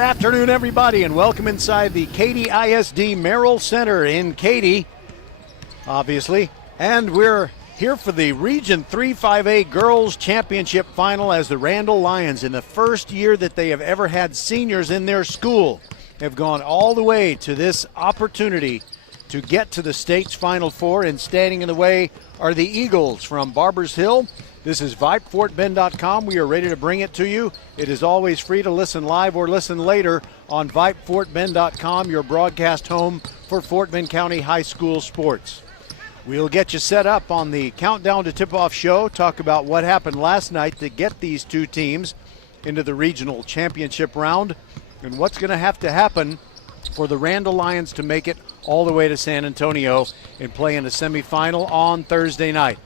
afternoon, everybody, and welcome inside the Katy ISD Merrill Center in Katy, obviously. And we're here for the Region 3-5A Girls Championship Final as the Randle Lions, in the first year that they have ever had seniors in their school, have gone all the way to this opportunity to get to the state's Final Four. And standing in the way are the Eagles from Barbers Hill. This is Vype, FortBend.com. We are ready to bring it to you. It is always free to listen live or listen later on Vype, FortBend.com, your broadcast home for Fort Bend County High School sports. We'll get you set up on the Countdown to Tip-Off show, talk about what happened last night to get these two teams into the regional championship round, and what's going to happen for the Randle Lions to make it all the way to San Antonio and play in a semifinal on Thursday night.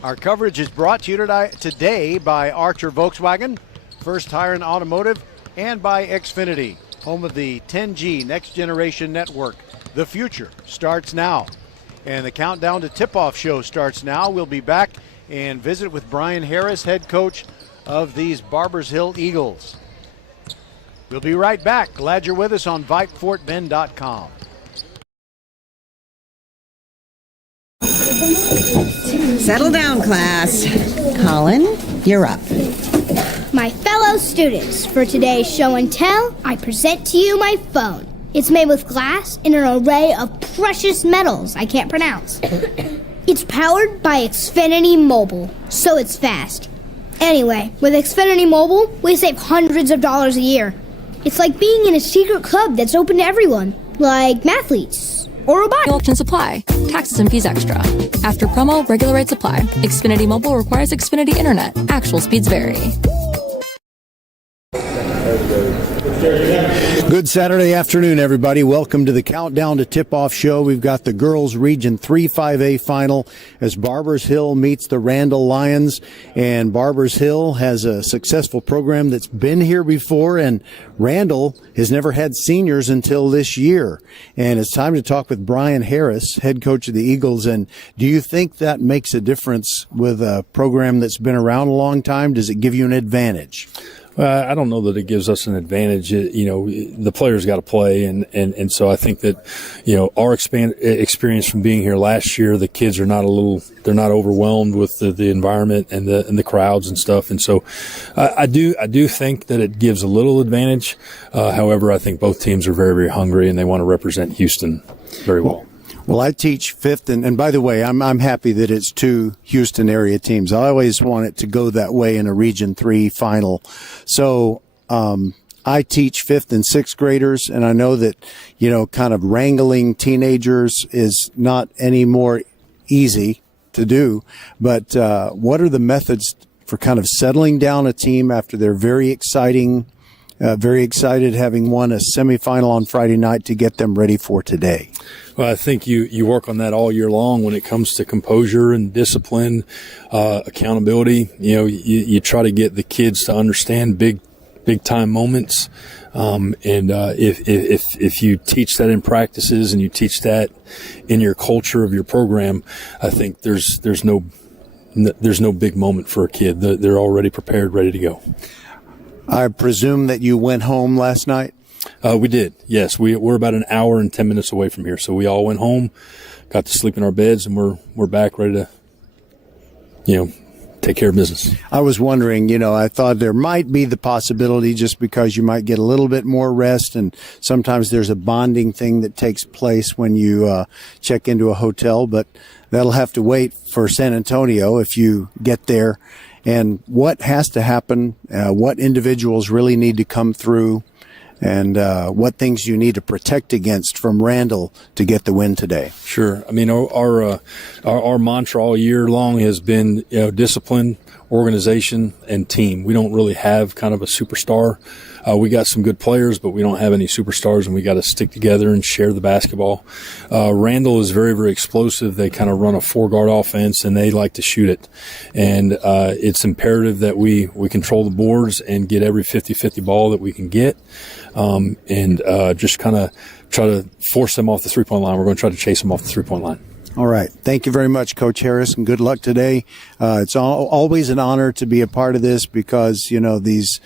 Our coverage is brought to you today by Archer Volkswagen, First Tire and Automotive, and by Xfinity, home of the 10G Next Generation Network. The future starts now. And the Countdown to Tip-Off show starts now. We'll be back and visit with Brian Harris, head coach of these Barbers Hill Eagles. We'll be right back. Glad you're with us on VypeFortBend.com. Settle down, class. Colin, you're up. My fellow students, for today's show and tell, I present to you my phone. It's made with glass and an array of precious metals I can't pronounce. It's powered by Xfinity Mobile, so it's fast. Anyway, with Xfinity Mobile, we save hundreds of dollars a year. It's like being in a secret club that's open to everyone, like mathletes or robotics. Options apply. Taxes and fees extra. After promo, regular rates apply. Xfinity Mobile requires Xfinity Internet. Actual speeds vary. Good Saturday afternoon, everybody. Welcome to the Countdown to Tip-Off show. We've got the girls' Region 3-5A final as Barbers Hill meets the Randle Lions. And Barbers Hill has a successful program that's been here before, and Randle has never had seniors until this year. And it's time to talk with Brian Harris, head coach of the Eagles. And do you think that makes a difference with a program that's been around a long time? Does it give you an advantage? I don't know that it gives us an advantage. The players got to play, and so I think that, our experience from being here last year, the kids are they're not overwhelmed with the environment and the crowds and stuff, and so I do think that it gives a little advantage. However, I think both teams are very, very hungry and they want to represent Houston very well. Well, I teach fifth, and by the way, I'm happy that it's two Houston area teams. I always want it to go that way in a Region 3 final. So I teach fifth and sixth graders, and I know that, kind of wrangling teenagers is not any more easy to do. But what are the methods for kind of settling down a team after they're very excited having won a semifinal on Friday night to get them ready for today? Well, I think you work on that all year long when it comes to composure and discipline, accountability. You try to get the kids to understand big time moments. If you teach that in practices and you teach that in your culture of your program, I think there's no big moment for a kid. They're already prepared, ready to go. I presume that you went home last night? We did, yes. We're about an hour and 10 minutes away from here. So we all went home, got to sleep in our beds, and we're back ready to, take care of business. I was wondering, I thought there might be the possibility just because you might get a little bit more rest, and sometimes there's a bonding thing that takes place when you check into a hotel, but that'll have to wait for San Antonio if you get there. And what has to happen, what individuals really need to come through, and what things you need to protect against from Randle to get the win today. Sure. I mean, our mantra all year long has been, discipline, organization, and team. We don't really have kind of a superstar. We got some good players, but we don't have any superstars, and we got to stick together and share the basketball. Randle is very, very explosive. They kind of run a four-guard offense, and they like to shoot it. And it's imperative that we control the boards and get every 50-50 ball that we can get, and just kind of try to force them off the three-point line. We're going to try to chase them off the three-point line. All right. Thank you very much, Coach Harris, and good luck today. It's always an honor to be a part of this because, you know, these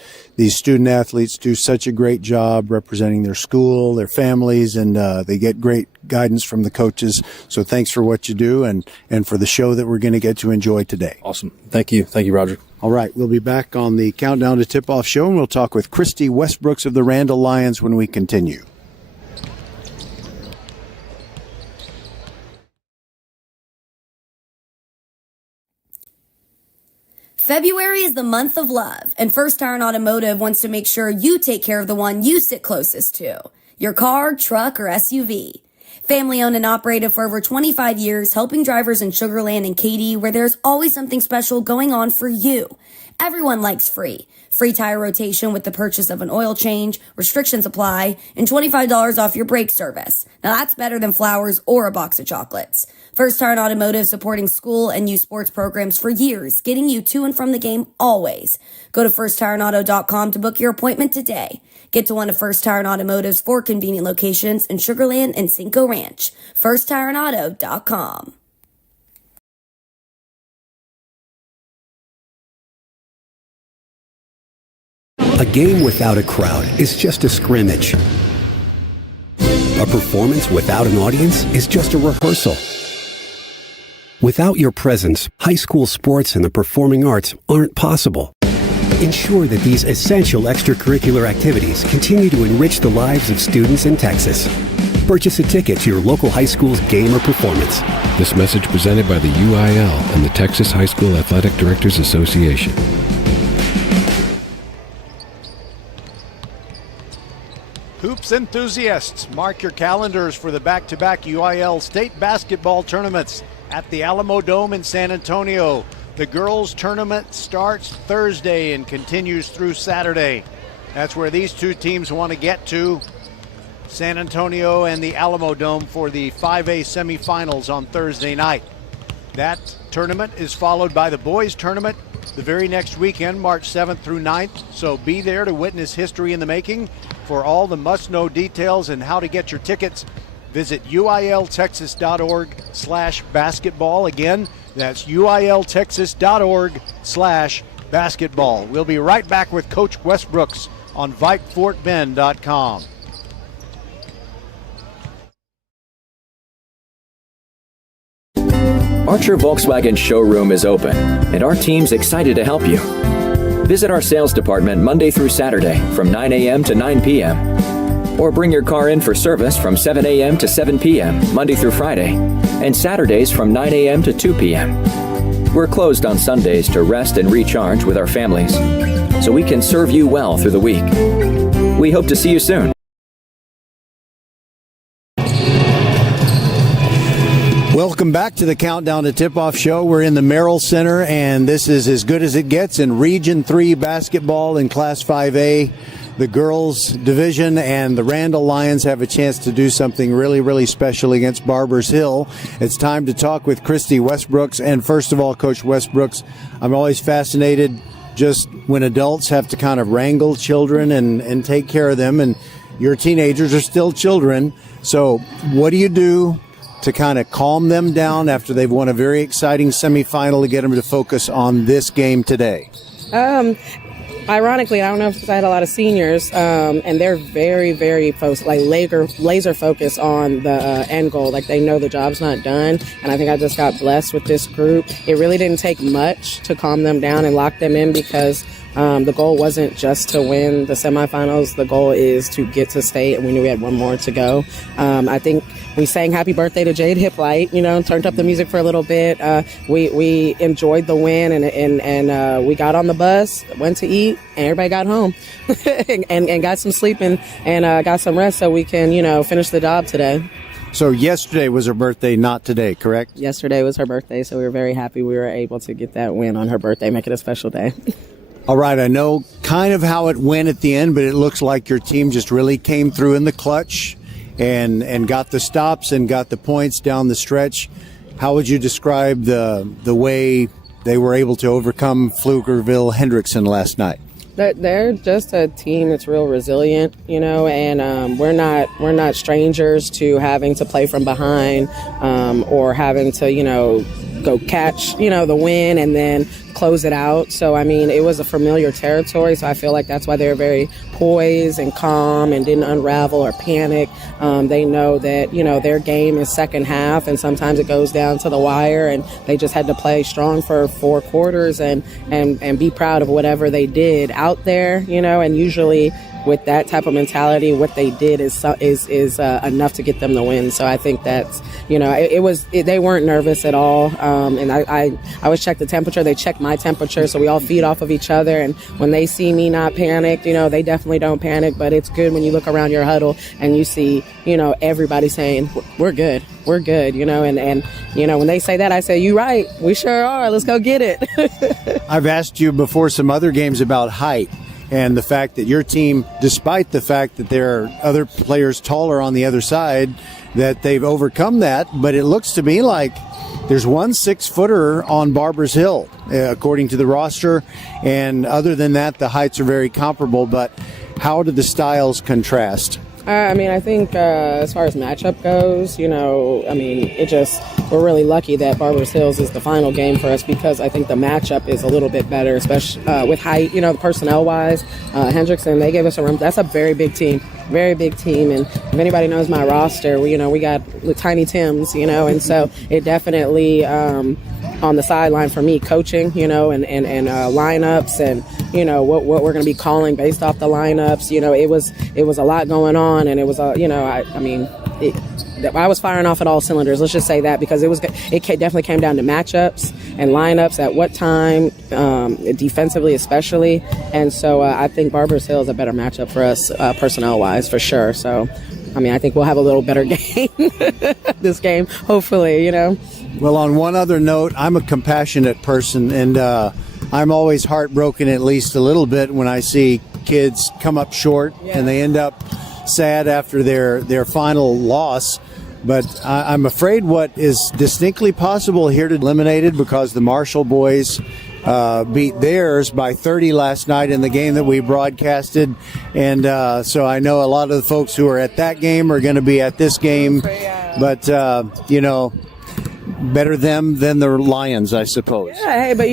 student athletes do such a great job representing their school, their families, and they get great guidance from the coaches. So thanks for what you do and for the show that we're going to get to enjoy today. Awesome. Thank you. Thank you, Roger. All right. We'll be back on the Countdown to Tip-Off show, and we'll talk with Christy Westbrooks of the Randle Lions when we continue. February is the month of love, and First Iron Automotive wants to make sure you take care of the one you sit closest to, your car, truck, or SUV. Family owned and operated for over 25 years, helping drivers in Sugar Land and Katy, where there's always something special going on for you. Everyone likes free. Free tire rotation with the purchase of an oil change, restrictions apply, and $25 off your brake service. Now that's better than flowers or a box of chocolates. First Iron Automotive supporting school and youth sports programs for years, getting you to and from the game always. Go to firstironauto.com to book your appointment today. Get to one of First Iron Automotive's 4 convenient locations in Sugar Land and Cinco Ranch. firstironauto.com. A game without a crowd is just a scrimmage. A performance without an audience is just a rehearsal. Without your presence, high school sports and the performing arts aren't possible. Ensure that these essential extracurricular activities continue to enrich the lives of students in Texas. Purchase a ticket to your local high school's game or performance. This message presented by the UIL and the Texas High School Athletic Directors Association. Hoops enthusiasts, mark your calendars for the back-to-back UIL state basketball tournaments at the Alamo Dome in San Antonio. The girls' tournament starts Thursday and continues through Saturday. That's where these two teams want to get to, San Antonio and the Alamo Dome, for the 5A semifinals on Thursday night. That tournament is followed by the boys' tournament the very next weekend, March 7th through 9th. So be there to witness history in the making. For all the must-know details and how to get your tickets, visit uiltexas.org/basketball. Again, that's uiltexas.org/basketball. We'll be right back with Coach Westbrooks on VypeFortBend.com. Archer Volkswagen showroom is open, and our team's excited to help you. Visit our sales department Monday through Saturday from 9 a.m. to 9 p.m. Or bring your car in for service from 7 a.m. to 7 p.m. Monday through Friday, and Saturdays from 9 a.m. to 2 p.m. We're closed on Sundays to rest and recharge with our families, so we can serve you well through the week. We hope to see you soon. Welcome back to the Countdown to Tip-Off show. We're in the Merrill Center, and this is as good as it gets in Region 3 basketball in Class 5A. The girls division and the Randle Lions have a chance to do something really, really special against Barbers Hill. It's time to talk with Christy Westbrooks. And first of all, Coach Westbrooks, I'm always fascinated just when adults have to kind of wrangle children and take care of them. And your teenagers are still children. So what do you do to kind of calm them down after they've won a very exciting semifinal to get them to focus on this game today? Ironically, I don't know if I had a lot of seniors, and they're very, very laser focused on the end goal. Like, they know the job's not done, and I think I just got blessed with this group. It really didn't take much to calm them down and lock them in because the goal wasn't just to win the semifinals. The goal is to get to state, and we knew we had one more to go. I think we sang happy birthday to Jade Hiplight, turned up the music for a little bit. We enjoyed the win, and we got on the bus, went to eat, and everybody got home and got some sleep and got some rest so we can, finish the job today. So yesterday was her birthday, not today, correct? Yesterday was her birthday, so we were very happy we were able to get that win on her birthday, make it a special day. All right, I know kind of how it went at the end, but it looks like your team just really came through in the clutch and got the stops and got the points down the stretch. How would you describe the way they were able to overcome Pflugerville Hendrickson last night? They're just a team that's real resilient, and we're not strangers to having to play from behind or having to, go catch, the win and then close it out. So, it was a familiar territory. So I feel like that's why they're very poised and calm and didn't unravel or panic. They know that, their game is second half and sometimes it goes down to the wire, and they just had to play strong for 4 quarters and be proud of whatever they did out there, and usually with that type of mentality, what they did is enough to get them the win. So I think that's, they weren't nervous at all. And I always check the temperature. They check my temperature. So we all feed off of each other. And when they see me not panic, they definitely don't panic. But it's good when you look around your huddle and you see, everybody saying, we're good. We're good, and when they say that, I say, you right. We sure are. Let's go get it. I've asked you before some other games about height. And the fact that your team, despite the fact that there are other players taller on the other side, that they've overcome that. But it looks to me like there's one 6-footer on Barbers Hill, according to the roster. And other than that, the heights are very comparable. But how do the styles contrast? I think as far as matchup goes, we're really lucky that Barbers Hills is the final game for us because I think the matchup is a little bit better, especially with height, personnel-wise. Hendrickson, they gave us a room. That's a very big team. Very big team, and if anybody knows my roster, we got the Tiny Tims, and so it definitely on the sideline for me coaching, and lineups and what we're going to be calling based off the lineups. It was a lot going on, and it was I was firing off at all cylinders. Let's just say that because it definitely came down to matchups and lineups at what time, defensively especially. And so I think Barbers Hill is a better matchup for us personnel-wise for sure. So, I think we'll have a little better game this game, hopefully, Well, on one other note, I'm a compassionate person, and I'm always heartbroken at least a little bit when I see kids come up short and they end up sad after their final loss. But I'm afraid what is distinctly possible here to be eliminated because the Marshall boys beat theirs by 30 last night in the game that we broadcasted. And so I know a lot of the folks who are at that game are going to be at this game. But, better them than the Lions, I suppose. Yeah, hey, but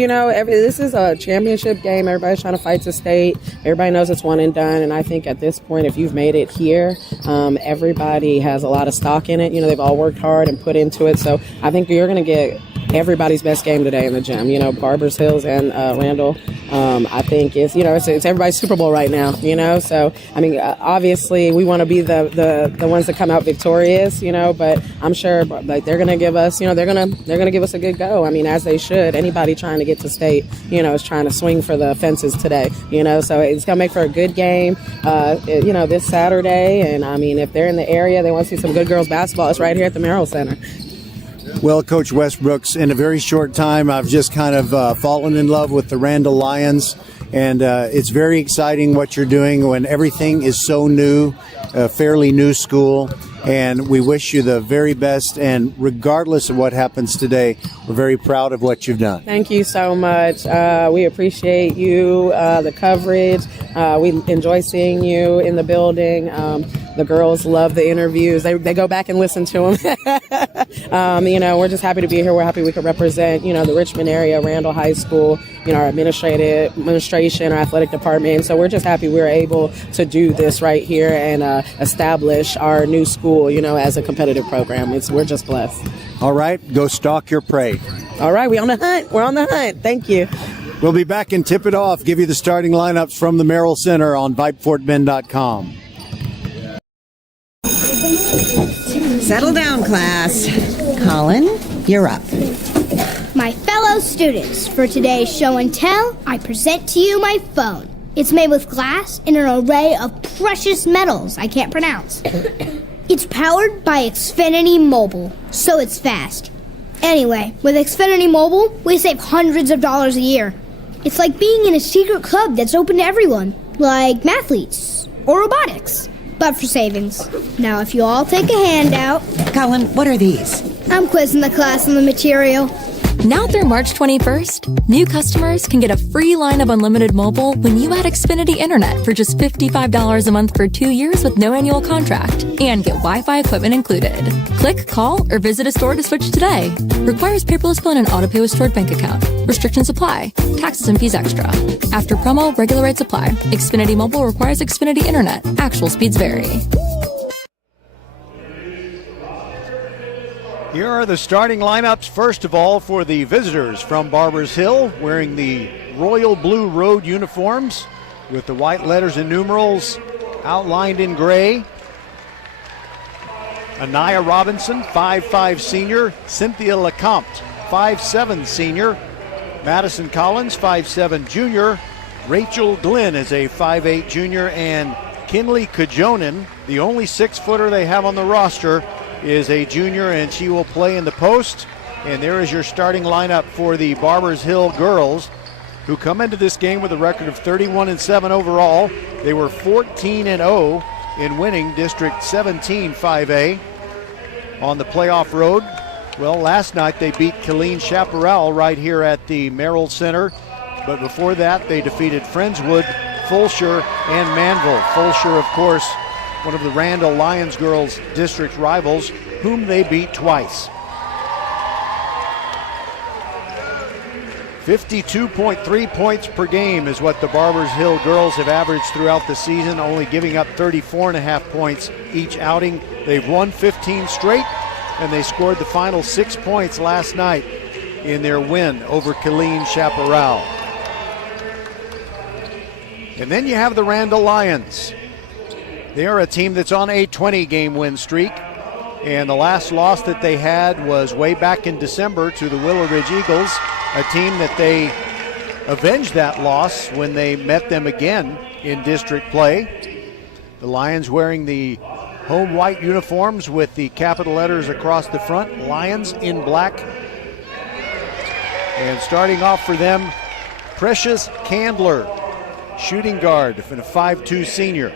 this is a championship game. Everybody's trying to fight to state. Everybody knows it's one and done. And I think at this point, if you've made it here, everybody has a lot of stock in it. They've all worked hard and put into it. So I think you're going to get everybody's best game today in the gym. Barbers Hills and Randle. I think it's everybody's Super Bowl right now. So obviously we want to be the ones that come out victorious. But I'm sure they're going to give us. They're gonna give us a good go. As they should. Anybody trying to get to state, is trying to swing for the fences today. So it's gonna make for a good game. This Saturday, and if they're in the area, they want to see some good girls basketball. It's right here at the Merrill Center. Well, Coach Westbrooks, in a very short time, I've just kind of fallen in love with the Randle Lions, and it's very exciting what you're doing when everything is so new, a fairly new school, and we wish you the very best, and regardless of what happens today, we're very proud of what you've done. Thank you so much. We appreciate you, the coverage. We enjoy seeing you in the building. The girls love the interviews. They go back and listen to them. We're just happy to be here. We're happy we could represent, the Richmond area, Randle High School, our administration, our athletic department. So we're just happy we were able to do this right here and establish our new school, as a competitive program. We're just blessed. All right, go stalk your prey. All right, we're on the hunt. We're on the hunt. Thank you. We'll be back and tip it off, give you the starting lineups from the Merrill Center on VypeFortBend.com. Settle down, class. Colin, you're up. My fellow students, for today's show and tell, I present to you my phone. It's made with glass and an array of precious metals I can't pronounce. It's powered by Xfinity Mobile, so it's fast. Anyway, with Xfinity Mobile, we save hundreds of dollars a year. It's like being in a secret club that's open to everyone, like mathletes or robotics, but for savings. Now, if you all take a handout... Colin, what are these? I'm quizzing the class on the material. Now through March 21st, new customers can get a free line of unlimited mobile when you add Xfinity Internet for just $55 a month for 2 years with no annual contract and get Wi-Fi equipment included. Click, call, or visit a store to switch today. Requires paperless bill and an auto-pay with stored bank account. Restrictions apply. Taxes and fees extra. After promo, regular rates apply. Xfinity Mobile requires Xfinity Internet. Actual speeds vary. Here are the starting lineups, first of all, for the visitors from Barbers Hill, wearing the royal blue road uniforms with the white letters and numerals outlined in gray. Anaya Robinson, 5'5" senior. Cynthia LeCompte, 5'7" senior. Madison Collins, 5'7" junior. Rachel Glenn is a 5'8" junior. And Kinley Kajonen, the only 6-footer they have on the roster, is a junior, and she will play in the post. And there is your starting lineup for the Barbers Hill girls, who come into this game with a record of 31-7 overall. They were 14-0 in winning District 17 5A on the playoff road. Well, last night they beat Killeen Chaparral right here at the Merrill Center. But before that, they defeated Friendswood, Fulshire, and Manville. Fulshire, of course, one of the Randle Lions girls' district rivals, whom they beat twice. 52.3 points per game is what the Barbers Hill girls have averaged throughout the season, only giving up 34.5 points each outing. They've won 15 straight, and they scored the final 6 points last night in their win over Killeen Chaparral. And then you have the Randle Lions. They are a team that's on a 20-game win streak, and the last loss that they had was way back in December to the Willow Ridge Eagles, a team that they avenged that loss when they met them again in district play. The Lions wearing the home white uniforms with the capital letters across the front, Lions in black. And starting off for them, Precious Candler, shooting guard and a 5'2" senior.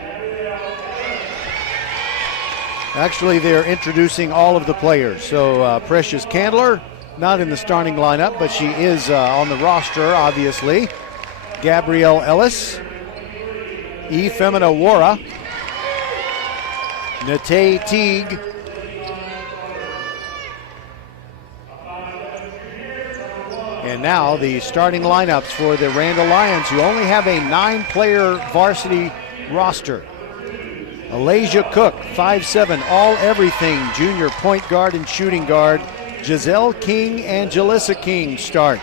Actually, they're introducing all of the players. So Precious Candler, not in the starting lineup, but she is on the roster, obviously. Gabrielle Ellis, Femina Wara, Nate Teague, and now the starting lineups for the Randle Lions, who only have a 9-player varsity roster. Alasia Cook, 5'7", all-everything junior point guard and shooting guard. Giselle King and Jalissa King start.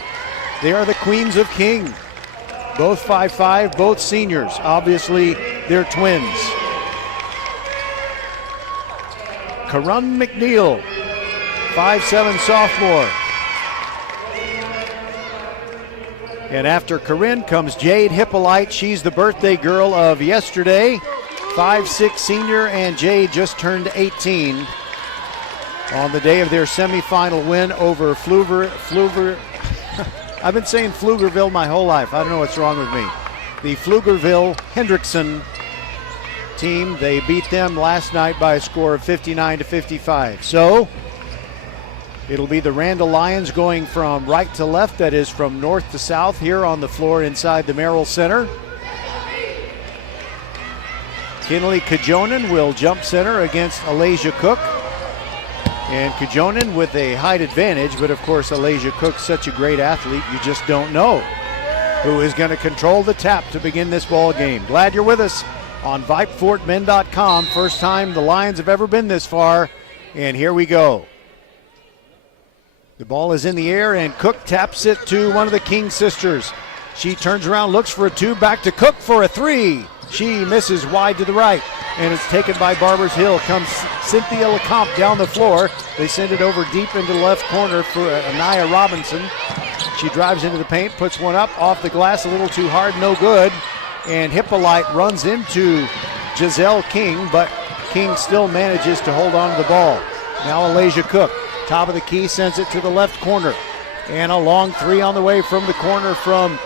They are the Queens of King. Both 5'5", both seniors. Obviously, they're twins. Karun McNeil, 5'7" sophomore. And after Corinne comes Jade Hippolyte. She's the birthday girl of yesterday. 5'6" senior, and Jade just turned 18 on the day of their semifinal win over Pfluger. I've been saying Pflugerville my whole life. I don't know what's wrong with me. The Pflugerville Hendrickson team. They beat them last night by a score of 59-55. So it'll be the Randle Lions going from right to left, that is from north to south, here on the floor inside the Merrill Center. Kinley Kajonen will jump center against Alasia Cook. And Kajonen with a height advantage, but of course Alasia Cook's such a great athlete, you just don't know who is going to control the tap to begin this ball game. Glad you're with us on VypeFortMen.com. First time the Lions have ever been this far, and here we go. The ball is in the air, and Cook taps it to one of the King sisters. She turns around, looks for a 2, back to Cook for a 3. She misses wide to the right, and it's taken by Barbers Hill. Comes Cynthia LeCompte down the floor. They send it over deep into the left corner for Anaya Robinson. She drives into the paint, puts one up off the glass, a little too hard, no good. And Hippolyte runs into Giselle King, but King still manages to hold on to the ball. Now Alasia Cook, top of the key, sends it to the left corner. And a long 3 on the way from the corner from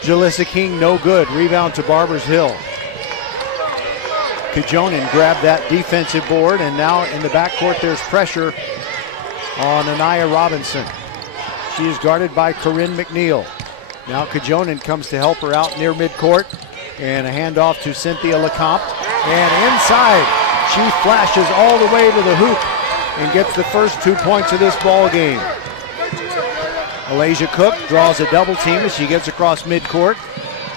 Jalissa King, no good. Rebound to Barbers Hill. Kajonen grabbed that defensive board, and now in the backcourt there's pressure on Anaya Robinson. She is guarded by Corinne McNeil. Now Kajonen comes to help her out near midcourt. And a handoff to Cynthia Lecomte. And inside, she flashes all the way to the hoop and gets the first 2 points of this ball game. Alasia Cook draws a double team as she gets across midcourt.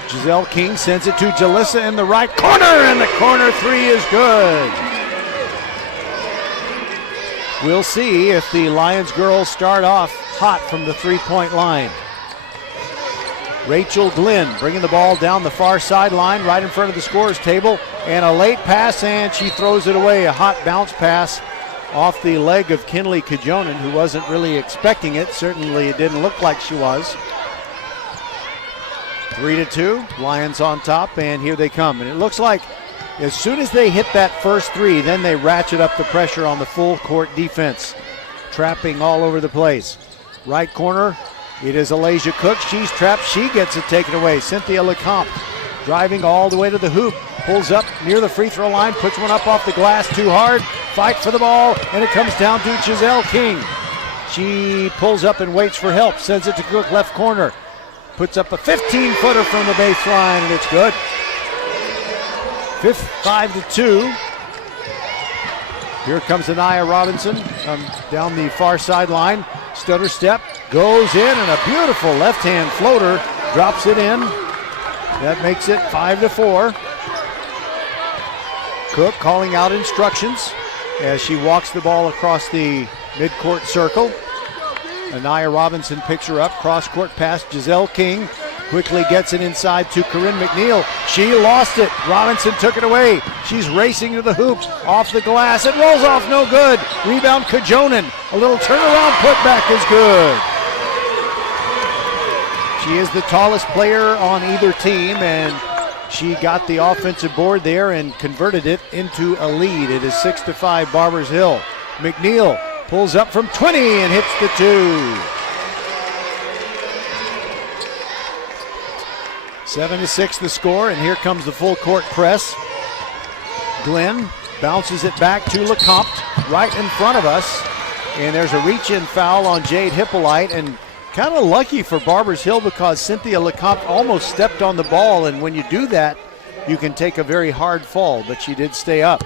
Giselle King sends it to Jalissa in the right corner, and the corner three is good. We'll see if the Lions girls start off hot from the three-point line. Rachel Glenn bringing the ball down the far sideline right in front of the scorer's table, and a late pass, and she throws it away. A hot bounce pass off the leg of Kinley Kajonen, who wasn't really expecting it. Certainly it didn't look like she was. 3-2, Lions on top, and here they come. And it looks like as soon as they hit that first three, then they ratchet up the pressure on the full court defense, trapping all over the place. Right corner, it is Alasia Cook. She's trapped. She gets it taken away. Cynthia Lecomte driving all the way to the hoop. Pulls up near the free throw line. Puts one up off the glass too hard. Fight for the ball. And it comes down to Giselle King. She pulls up and waits for help. Sends it to Cook left corner. Puts up a 15-footer from the baseline. And it's good. 5-2. Here comes Anaya Robinson down the far sideline. Stutter step, goes in, and a beautiful left-hand floater drops it in. That makes it 5-4. Cook calling out instructions as she walks the ball across the midcourt circle. Anaya Robinson picks her up, cross-court pass. Giselle King quickly gets it inside to Corinne McNeil. She lost it. Robinson took it away. She's racing to the hoop. Off the glass. It rolls off, no good. Rebound Kajonen. A little turnaround putback is good. She is the tallest player on either team, and she got the offensive board there and converted it into a lead. It is 6-5 Barbers Hill. McNeil pulls up from 20 and hits the two. 7-6 the score, and here comes the full court press. Glenn bounces it back to Lecomte right in front of us, and there's a reach-in foul on Jade Hippolyte, and kind of lucky for Barbers Hill because Cynthia Lecomte almost stepped on the ball, and when you do that, you can take a very hard fall, but she did stay up.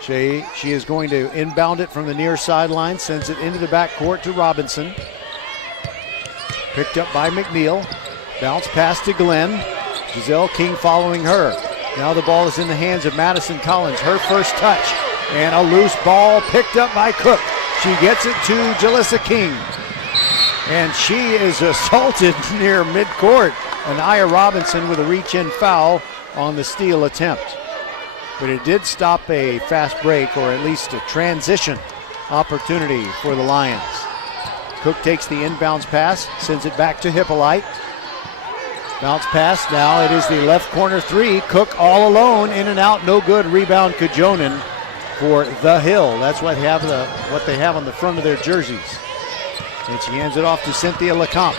She is going to inbound it from the near sideline, sends it into the backcourt to Robinson. Picked up by McNeil. Bounce pass to Glenn. Giselle King following her. Now the ball is in the hands of Madison Collins. Her first touch. And a loose ball picked up by Cook. She gets it to Jalissa King. And she is assaulted near midcourt. Anaya Robinson with a reach-in foul on the steal attempt. But it did stop a fast break, or at least a transition opportunity for the Lions. Cook takes the inbounds pass, sends it back to Hippolyte. Bounce pass, now it is the left corner three. Cook all alone, in and out, no good. Rebound Kajonen for the Hill. That's what they have on the front of their jerseys. And she hands it off to Cynthia Lecomte.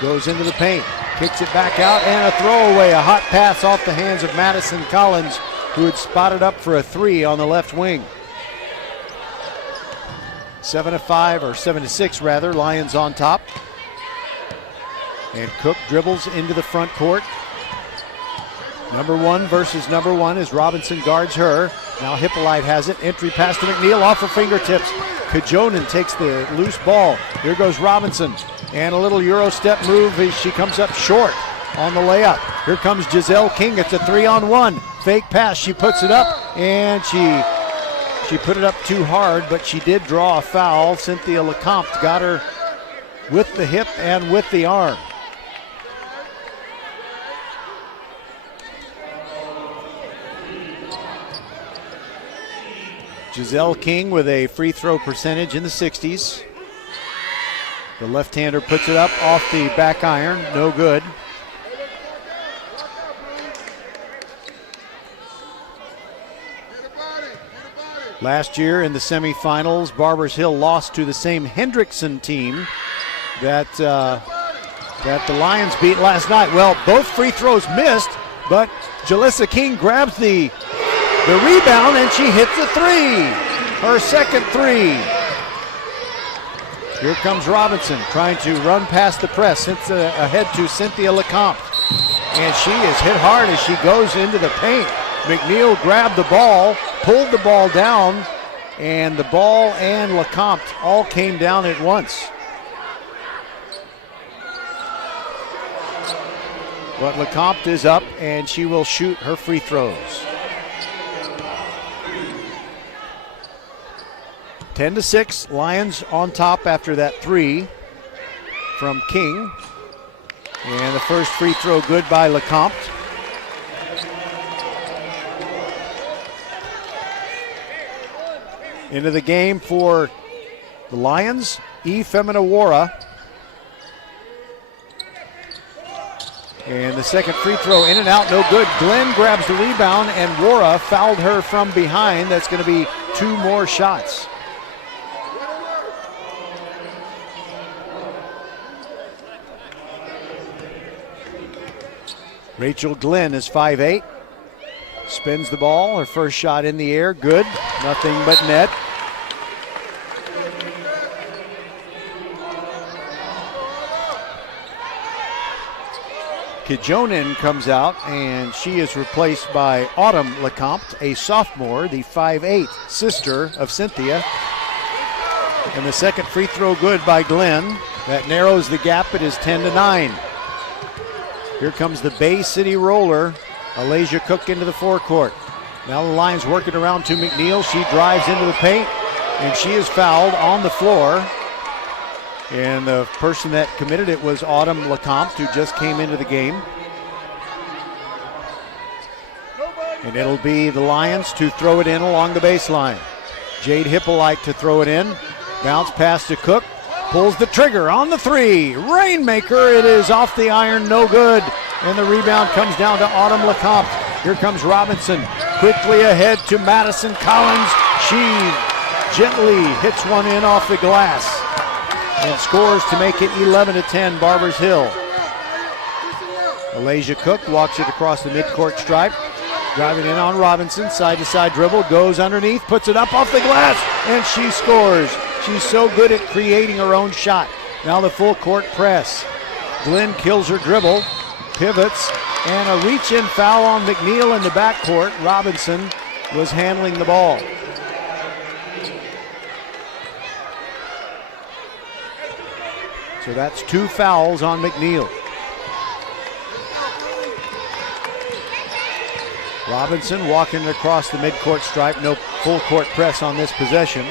Goes into the paint, kicks it back out, and a throwaway. A hot pass off the hands of Madison Collins, who had spotted up for a three on the left wing. 7-5, or 7-6 rather, Lions on top. And Cook dribbles into the front court. Number one versus number one as Robinson guards her. Now Hippolyte has it. Entry pass to McNeil off her fingertips. Kajonen takes the loose ball. Here goes Robinson. And a little Euro step move as she comes up short on the layup. Here comes Giselle King. It's a 3-on-1. Fake pass. She puts it up, and she put it up too hard, but she did draw a foul. Cynthia Lecomte got her with the hip and with the arm. Giselle King with a free throw percentage in the 60s. The left-hander puts it up off the back iron. No good. Last year in the semifinals, Barbers Hill lost to the same Hendrickson team that the Lions beat last night. Well, both free throws missed, but Jalissa King grabs the rebound, and she hits a three. Her second three. Here comes Robinson trying to run past the press. It's ahead to Cynthia Lecomte. And she is hit hard as she goes into the paint. McNeil grabbed the ball, pulled the ball down, and the ball and Lecomte all came down at once. But Lecomte is up, and she will shoot her free throws. 10-6, Lions on top after that three from King. And the first free throw good by Lecomte. Into the game for the Lions, Feminawara. And the second free throw in and out, no good. Glenn grabs the rebound, and Wara fouled her from behind. That's going to be 2 more shots. Rachel Glenn is 5'8". Spins the ball, her first shot in the air, good. Nothing but net. Kijonen comes out, and she is replaced by Autumn Lecomte, a sophomore, the 5'8" sister of Cynthia. And the second free throw good by Glenn. That narrows the gap. It is 10-9. Here comes the Bay City roller, Alasia Cook into the forecourt. Now the Lions working around to McNeil. She drives into the paint, and she is fouled on the floor. And the person that committed it was Autumn Lecomte, who just came into the game. And it'll be the Lions to throw it in along the baseline. Jade Hippolyte to throw it in. Bounce pass to Cook. Pulls the trigger on the three. Rainmaker, it is off the iron, no good. And the rebound comes down to Autumn Lecomte. Here comes Robinson. Quickly ahead to Madison Collins. She gently hits one in off the glass and scores to make it 11-10, Barbers Hill. Alasia Cook walks it across the midcourt stripe. Driving in on Robinson, side-to-side dribble, goes underneath, puts it up off the glass, and she scores. She's so good at creating her own shot. Now the full court press. Glenn kills her dribble, pivots, and a reach-in foul on McNeil in the backcourt. Robinson was handling the ball. So that's 2 fouls on McNeil. Robinson walking across the midcourt stripe. No full court press on this possession.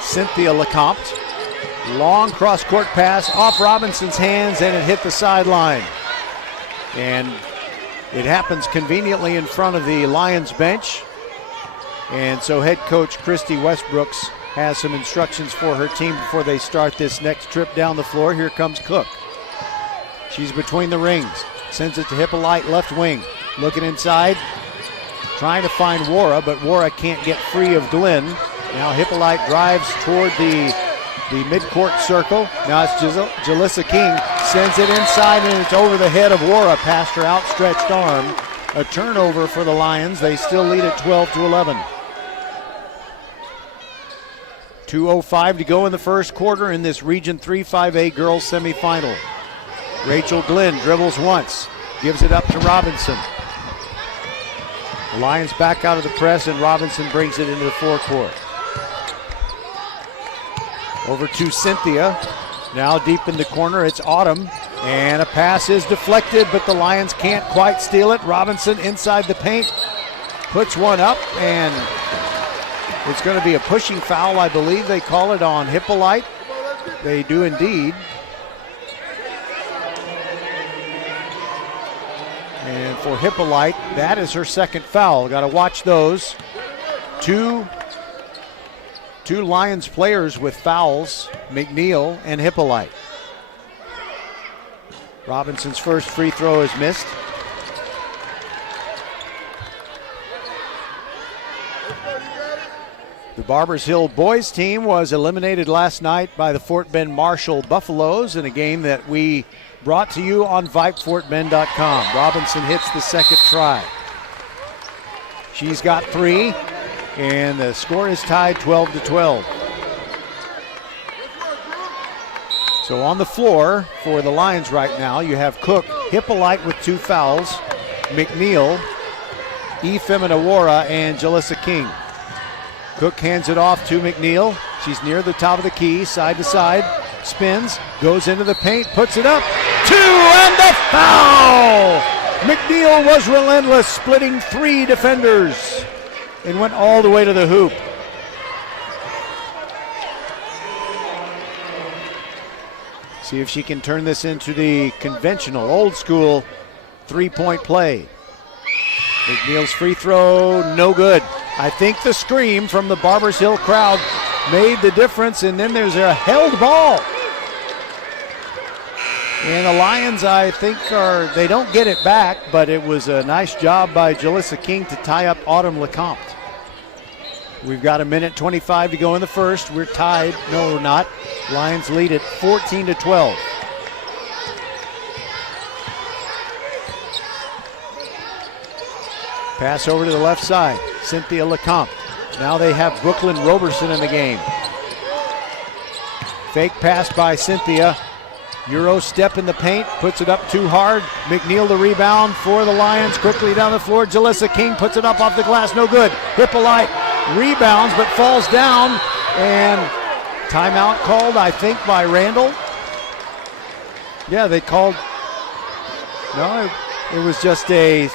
Cynthia Lecomte. Long cross-court pass off Robinson's hands, and it hit the sideline. And it happens conveniently in front of the Lions bench. And so head coach Christy Westbrooks has some instructions for her team before they start this next trip down the floor. Here comes Cook. She's between the rings. Sends it to Hippolyte, left wing. Looking inside, trying to find Wara, but Wara can't get free of Glenn. Now Hippolyte drives toward the midcourt circle. Now it's Jalissa King, sends it inside, and it's over the head of Wara past her outstretched arm. A turnover for the Lions. They still lead at 12-11. 2:05 to go in the first quarter in this Region 3 5A girls semifinal. Rachel Glenn dribbles once, gives it up to Robinson. The Lions back out of the press, and Robinson brings it into the forecourt. Over to Cynthia. Now deep in the corner, it's Autumn. And a pass is deflected, but the Lions can't quite steal it. Robinson inside the paint, puts one up, and it's going to be a pushing foul, I believe they call it on Hippolyte. They do indeed. And for Hippolyte, that is her second foul. Got to watch those. Two Lions players with fouls, McNeil and Hippolyte. Robinson's first free throw is missed. The Barbers Hill boys team was eliminated last night by the Fort Bend Marshall Buffaloes in a game that we brought to you on VypeFortBend.com. Robinson hits the second try. She's got 3, and the score is tied 12-12. So on the floor for the Lions right now, you have Cook, Hippolyte with 2 fouls, McNeil, Ifeminawara, and Jalissa King. Cook hands it off to McNeil. She's near the top of the key, side to side, spins, goes into the paint, puts it up, 2, and the foul! McNeil was relentless, splitting 3 defenders and went all the way to the hoop. See if she can turn this into the conventional, old school 3-point play. McNeil's free throw, no good. I think the scream from the Barbers Hill crowd made the difference, and then there's a held ball. And the Lions, I think, they don't get it back, but it was a nice job by Jalissa King to tie up Autumn Lecomte. We've got 1:25 to go in the first. We're tied. No, we're not. Lions lead it 14-12. Pass over to the left side. Cynthia Lecomte. Now they have Brooklyn Roberson in the game. Fake pass by Cynthia. Euro step in the paint, puts it up too hard. McNeil the rebound for the Lions. Quickly down the floor. Jalissa King puts it up off the glass. No good. Hippolyte rebounds but falls down. And timeout called, I think, by Randle. Yeah, they called. No, it was just a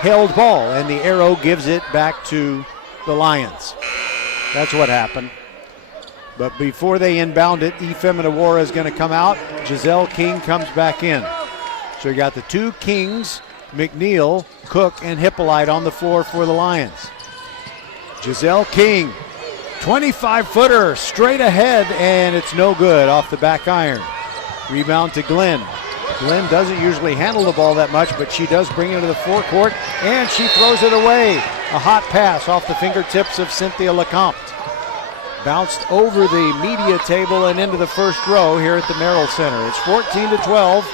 held ball, and the arrow gives it back to the Lions. That's what happened. But before they inbound it, Ifeminawara is going to come out. Giselle King comes back in. So you got the 2 Kings, McNeil, Cook, and Hippolyte on the floor for the Lions. Giselle King, 25-footer, straight ahead, and it's no good off the back iron. Rebound to Glenn. Glenn doesn't usually handle the ball that much, but she does bring it to the forecourt, and she throws it away. A hot pass off the fingertips of Cynthia Lecomte. Bounced over the media table and into the first row here at the Merrill Center. It's 14-12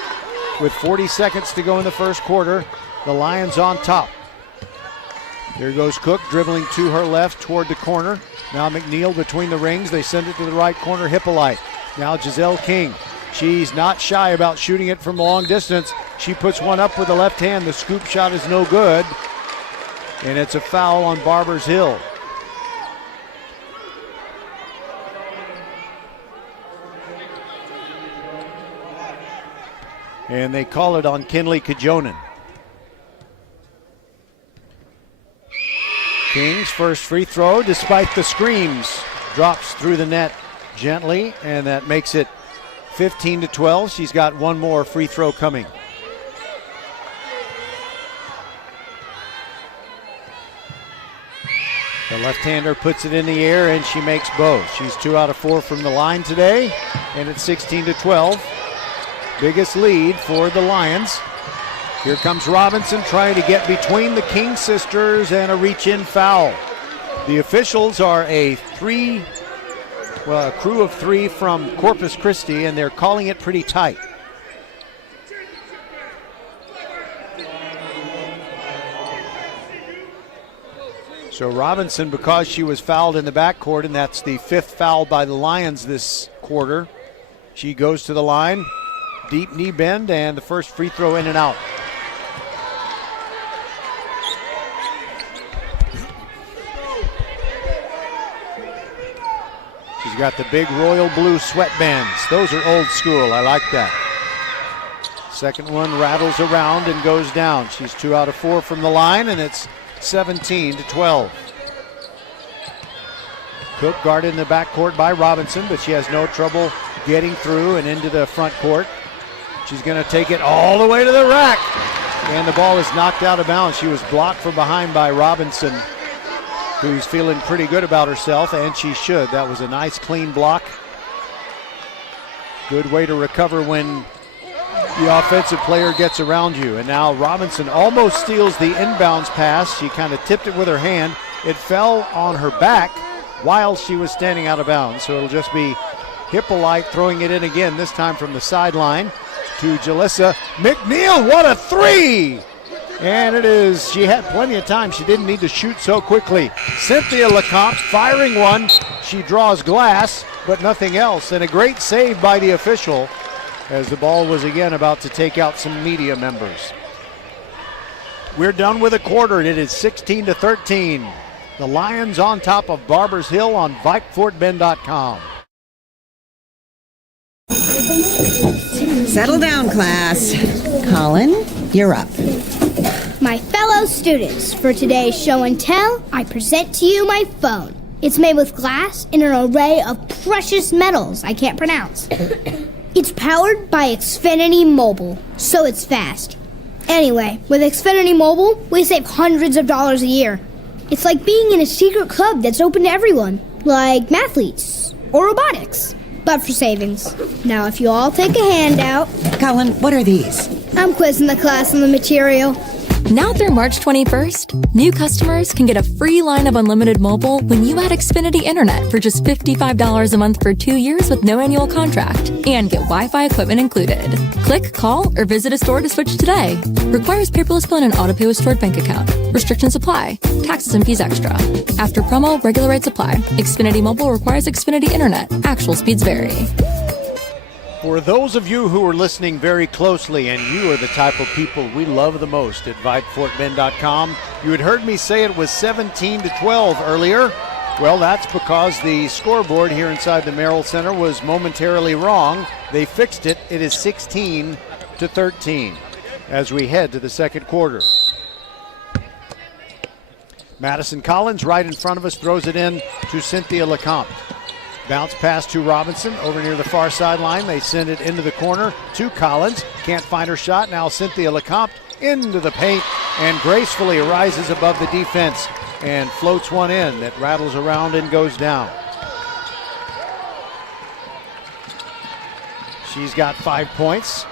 with 40 seconds to go in the first quarter. The Lions on top. Here goes Cook dribbling to her left toward the corner. Now McNeil between the rings. They send it to the right corner. Hippolyte. Now Giselle King. She's not shy about shooting it from long distance. She puts one up with the left hand. The scoop shot is no good. And it's a foul on Barbers Hill. And they call it on Kinley Kajonen. King's first free throw, despite the screams, drops through the net gently, and that makes it 15-12. She's got one more free throw coming. The left-hander puts it in the air, and she makes both. She's 2 out of 4 from the line today, and it's 16-12. Biggest lead for the Lions. Here comes Robinson trying to get between the King sisters, and a reach-in foul. The officials are a crew of 3 from Corpus Christi, and they're calling it pretty tight. So Robinson, because she was fouled in the backcourt, and that's the 5th foul by the Lions this quarter, she goes to the line. Deep knee bend, and the first free throw in and out. She's got the big royal blue sweatbands. Those are old school. I like that. Second one rattles around and goes down. She's 2 out of 4 from the line, and it's 17-12. Cook guarded in the backcourt by Robinson, but she has no trouble getting through and into the front court. She's going to take it all the way to the rack. And the ball is knocked out of bounds. She was blocked from behind by Robinson, who's feeling pretty good about herself, and she should. That was a nice, clean block. Good way to recover when the offensive player gets around you. And now Robinson almost steals the inbounds pass. She kind of tipped it with her hand. It fell on her back while she was standing out of bounds. So it'll just be Hippolyte throwing it in again, this time from the sideline to Jalissa McNeil. What a 3! And it is, she had plenty of time. She didn't need to shoot so quickly. Cynthia Lecomte firing one. She draws glass, but nothing else. And a great save by the official as the ball was again about to take out some media members. We're done with a quarter, and it is 16-13. The Lions on top of Barbers Hill on VypeFortBend.com. Settle down, class. Colin, you're up. My fellow students, for today's show and tell, I present to you my phone. It's made with glass and an array of precious metals I can't pronounce. It's powered by Xfinity Mobile, so it's fast. Anyway, with Xfinity Mobile, we save hundreds of dollars a year. It's like being in a secret club that's open to everyone, like mathletes or robotics, but for savings. Now, if you all take a handout... Colin, what are these? I'm quizzing the class on the material. Now through March 21st, new customers can get a free line of unlimited mobile when you add Xfinity Internet for just $55 a month for 2 years with no annual contract and get Wi-Fi equipment included. Click, call, or visit a store to switch today. Requires paperless bill and an auto-pay with stored bank account. Restrictions apply. Taxes and fees extra. After promo, regular rates apply. Xfinity Mobile requires Xfinity Internet. Actual speeds vary. For those of you who are listening very closely, and you are the type of people we love the most at VypeFortBend.com, you had heard me say it was 17-12 earlier. Well, that's because the scoreboard here inside the Merrill Center was momentarily wrong. They fixed it. It is 16-13 as we head to the second quarter. Madison Collins right in front of us throws it in to Cynthia Lecomte. Bounce pass to Robinson over near the far sideline. They send it into the corner to Collins. Can't find her shot. Now Cynthia Lecomte into the paint and gracefully rises above the defense and floats one in that rattles around and goes down. She's got 5 points.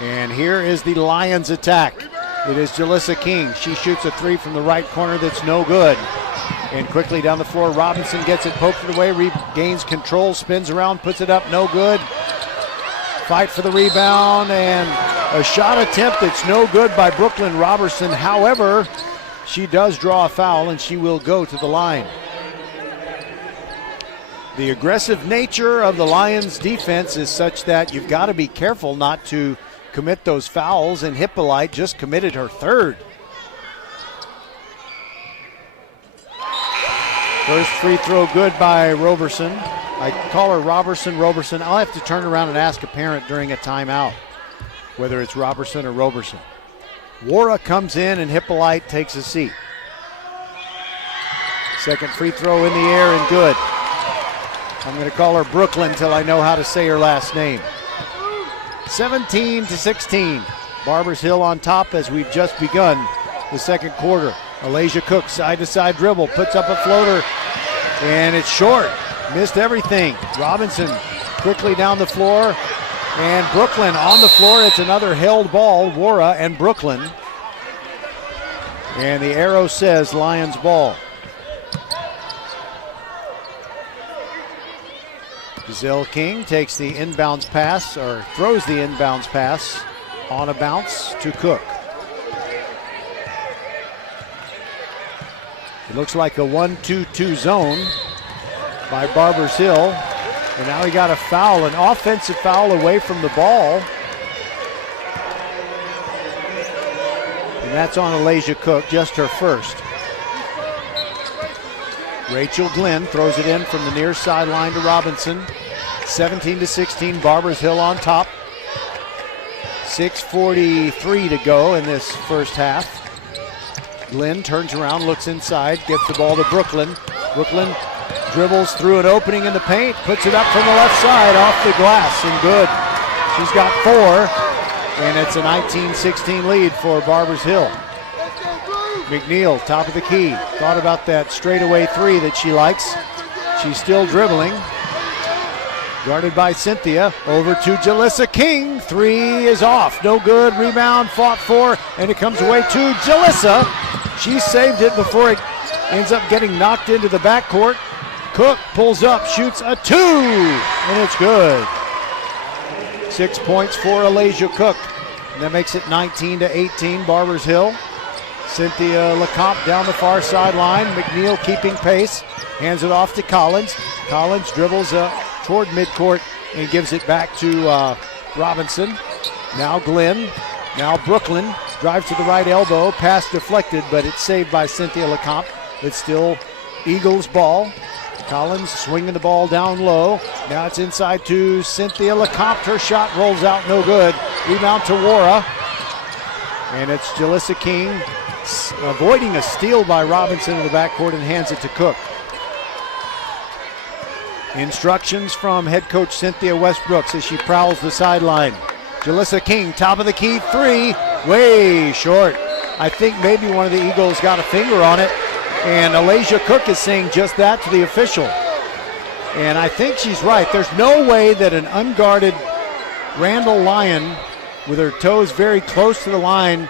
And here is the Lions attack. It is Jalissa King. She shoots a three from the right corner that's no good. And quickly down the floor, Robinson gets it poked away, regains control, spins around, puts it up, no good. Fight for the rebound, and a shot attempt that's no good by Brooklyn Robertson. However, she does draw a foul, and she will go to the line. The aggressive nature of the Lions' defense is such that you've got to be careful not to commit those fouls, and Hippolyte just committed her third. First free throw good by Roberson. I call her Roberson. I'll have to turn around and ask a parent during a timeout whether it's Robertson or Roberson. Wara comes in and Hippolyte takes a seat. Second free throw in the air and good. I'm going to call her Brooklyn until I know how to say her last name. 17-16. Barbers Hill on top as we've just begun the second quarter. Alasia Cook, side-to-side dribble, puts up a floater, and it's short. Missed everything. Robinson quickly down the floor, and Brooklyn on the floor. It's another held ball, Wara and Brooklyn. And the arrow says Lions ball. Giselle King takes the inbounds pass, or throws the inbounds pass on a bounce to Cook. It looks like a 1-2-2 zone by Barbers Hill. And now he got a foul, an offensive foul away from the ball. And that's on Alasia Cook, just her first. Rachel Glenn throws it in from the near sideline to Robinson. 17-16, Barbers Hill on top. 6:43 to go in this first half. Glenn turns around, looks inside, gets the ball to Brooklyn. Brooklyn dribbles through an opening in the paint, puts it up from the left side, off the glass, and good. She's got 4, and it's a 19-16 lead for Barbers Hill. McNeil, top of the key, thought about that straightaway three that she likes. She's still dribbling. Guarded by Cynthia, over to Jalissa King. Three is off, no good. Rebound, fought for, and it comes away to Jalissa. She saved it before it ends up getting knocked into the backcourt. Cook pulls up, shoots a 2, and it's good. 6 points for Alasia Cook. And that makes it 19-18, Barbers Hill. Cynthia LeCompte down the far sideline. McNeil keeping pace. Hands it off to Collins. Collins dribbles toward midcourt and gives it back to Robinson. Now Glenn. Now Brooklyn. Drives to the right elbow. Pass deflected, but it's saved by Cynthia LeCompte. It's still Eagles ball. Collins swinging the ball down low. Now it's inside to Cynthia LeCompte. Her shot rolls out, no good. Rebound to Wara. And it's Jalissa King avoiding a steal by Robinson in the backcourt and hands it to Cook. Instructions from head coach Cynthia Westbrooks as she prowls the sideline. Jalissa King, top of the key, three, way short. I think maybe one of the Eagles got a finger on it, and Alasia Cook is saying just that to the official. And I think she's right. There's no way that an unguarded Randle Lion with her toes very close to the line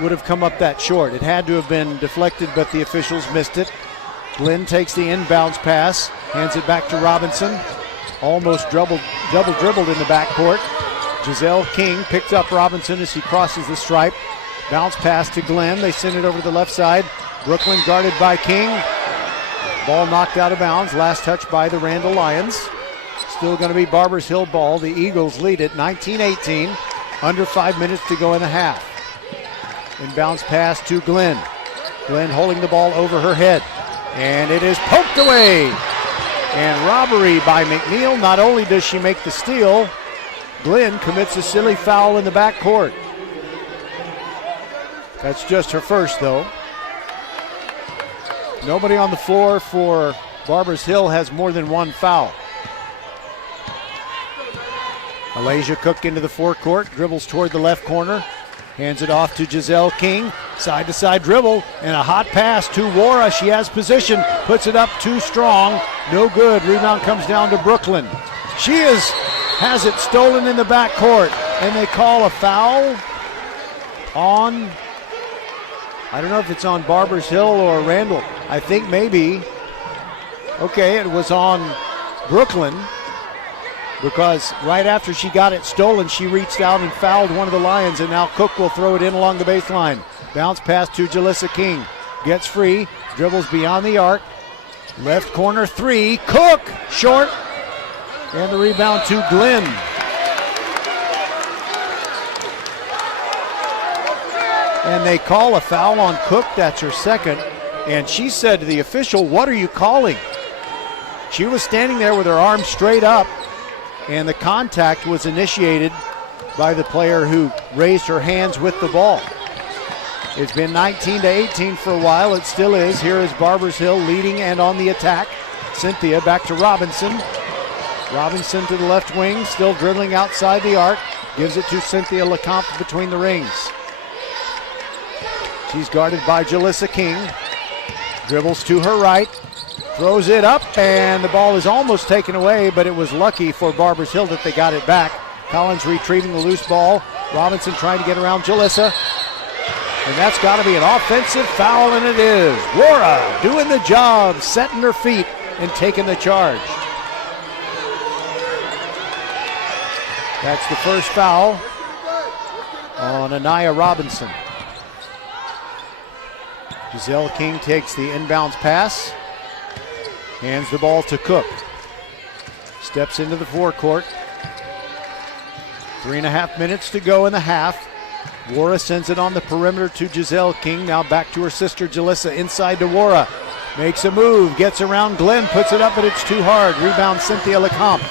would have come up that short. It had to have been deflected, but the officials missed it. Glenn takes the inbounds pass, hands it back to Robinson. Almost double dribbled in the backcourt. Giselle King picks up Robinson as he crosses the stripe. Bounce pass to Glenn. They send it over to the left side. Brooklyn guarded by King. Ball knocked out of bounds. Last touch by the Randle Lions. Still going to be Barbers Hill ball. The Eagles lead it 19-18. Under 5 minutes to go in the half. Inbounds pass to Glenn. Glenn holding the ball over her head. And it is poked away. And robbery by McNeil. Not only does she make the steal, Glenn commits a silly foul in the backcourt. That's just her first, though. Nobody on the floor for Barbers Hill has more than one foul. Alasia Cook into the forecourt, dribbles toward the left corner, hands it off to Giselle King. Side-to-side dribble and a hot pass to Wara. She has position, puts it up too strong. No good. Rebound comes down to Brooklyn. She has it stolen in the backcourt, and they call a foul on, I don't know if it's on Barbers Hill or Randle. I think maybe, okay, it was on Brooklyn, because right after she got it stolen, she reached out and fouled one of the Lions, and now Cook will throw it in along the baseline. Bounce pass to Jalissa King. Gets free, dribbles beyond the arc. Left corner three, Cook, short. And the rebound to Glenn. And they call a foul on Cook, that's her second. And she said to the official, "What are you calling?" She was standing there with her arms straight up, and the contact was initiated by the player who raised her hands with the ball. It's been 19-18 for a while. It still is. Here is Barbers Hill leading and on the attack. Cynthia back to Robinson. Robinson to the left wing, still dribbling outside the arc. Gives it to Cynthia LeCompte between the rings. She's guarded by Jalissa King. Dribbles to her right. Throws it up, and the ball is almost taken away, but it was lucky for Barbers Hill that they got it back. Collins retrieving the loose ball. Robinson trying to get around Jalissa. And that's got to be an offensive foul, and it is. Wara doing the job, setting her feet and taking the charge. That's the first foul on Anaya Robinson. Giselle King takes the inbounds pass. Hands the ball to Cook. Steps into the forecourt. 3.5 minutes to go in the half. Wara sends it on the perimeter to Giselle King. Now back to her sister Jalissa. Inside to Wara. Makes a move. Gets around Glenn. Puts it up, but it's too hard. Rebound Cynthia LeCompte.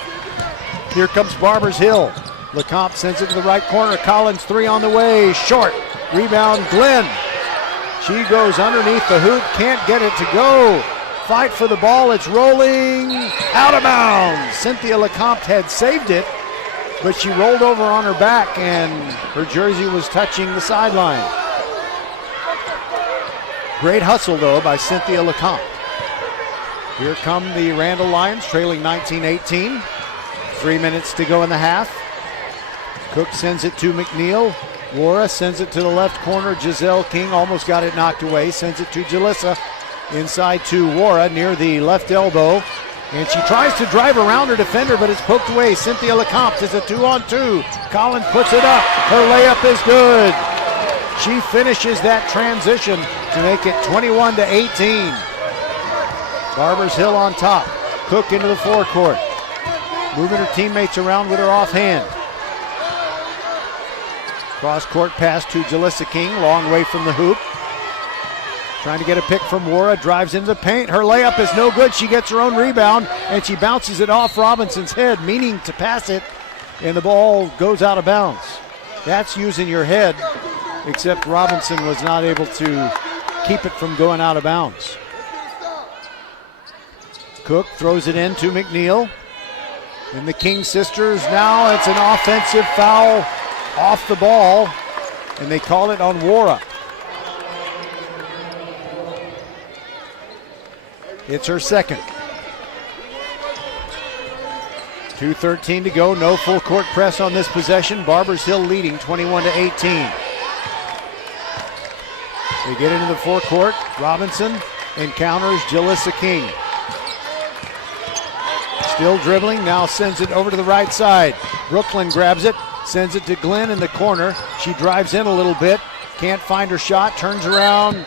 Here comes Barbers Hill. LeCompte sends it to the right corner. Collins three on the way. Short. Rebound Glenn. She goes underneath the hoop. Can't get it to go. Fight for the ball. It's rolling out of bounds. Cynthia LeCompte had saved it, but she rolled over on her back and her jersey was touching the sideline. Great hustle, though, by Cynthia LeCompte. Here come the Randle Lions, trailing 19-18. 3 minutes to go in the half. Cook sends it to McNeil. Wara sends it to the left corner. Giselle King almost got it knocked away. Sends it to Jalissa. Inside to Wara near the left elbow. And she tries to drive around her defender, but it's poked away. Cynthia LeCompte is a 2-on-2. Collins puts it up. Her layup is good. She finishes that transition to make it 21-18. Barbers Hill on top. Cook into the forecourt. Moving her teammates around with her offhand. Cross-court pass to Jalissa King, long way from the hoop. Trying to get a pick from Wara, drives into the paint. Her layup is no good. She gets her own rebound, and she bounces it off Robinson's head, meaning to pass it, and the ball goes out of bounds. That's using your head, except Robinson was not able to keep it from going out of bounds. Cook throws it in to McNeil. And the King sisters, now it's an offensive foul off the ball, and they call it on Wara. It's her second. 2:13 to go, no full court press on this possession. Barbers Hill leading 21-18. They get into the forecourt. Robinson encounters Jalissa King. Still dribbling, now sends it over to the right side. Brooklyn grabs it, sends it to Glenn in the corner. She drives in a little bit, can't find her shot, turns around,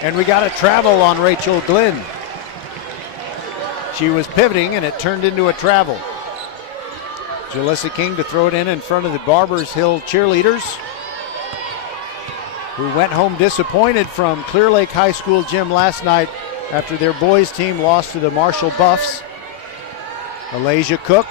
and we got a travel on Rachel Glenn. She was pivoting and it turned into a travel. Jalissa King to throw it in front of the Barbers Hill cheerleaders, who went home disappointed from Clear Lake High School gym last night after their boys team lost to the Marshall Buffs. Alasia Cook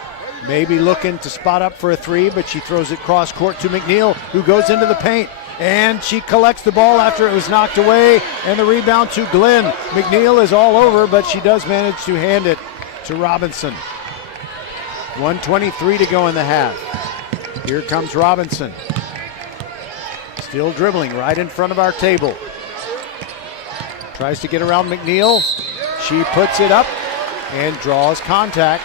maybe looking to spot up for a three, but she throws it cross court to McNeil, who goes into the paint. And she collects the ball after it was knocked away, and the rebound to Glenn. McNeil is all over, but she does manage to hand it to Robinson. 1:23 to go in the half. Here comes Robinson. Still dribbling right in front of our table. Tries to get around McNeil. She puts it up and draws contact.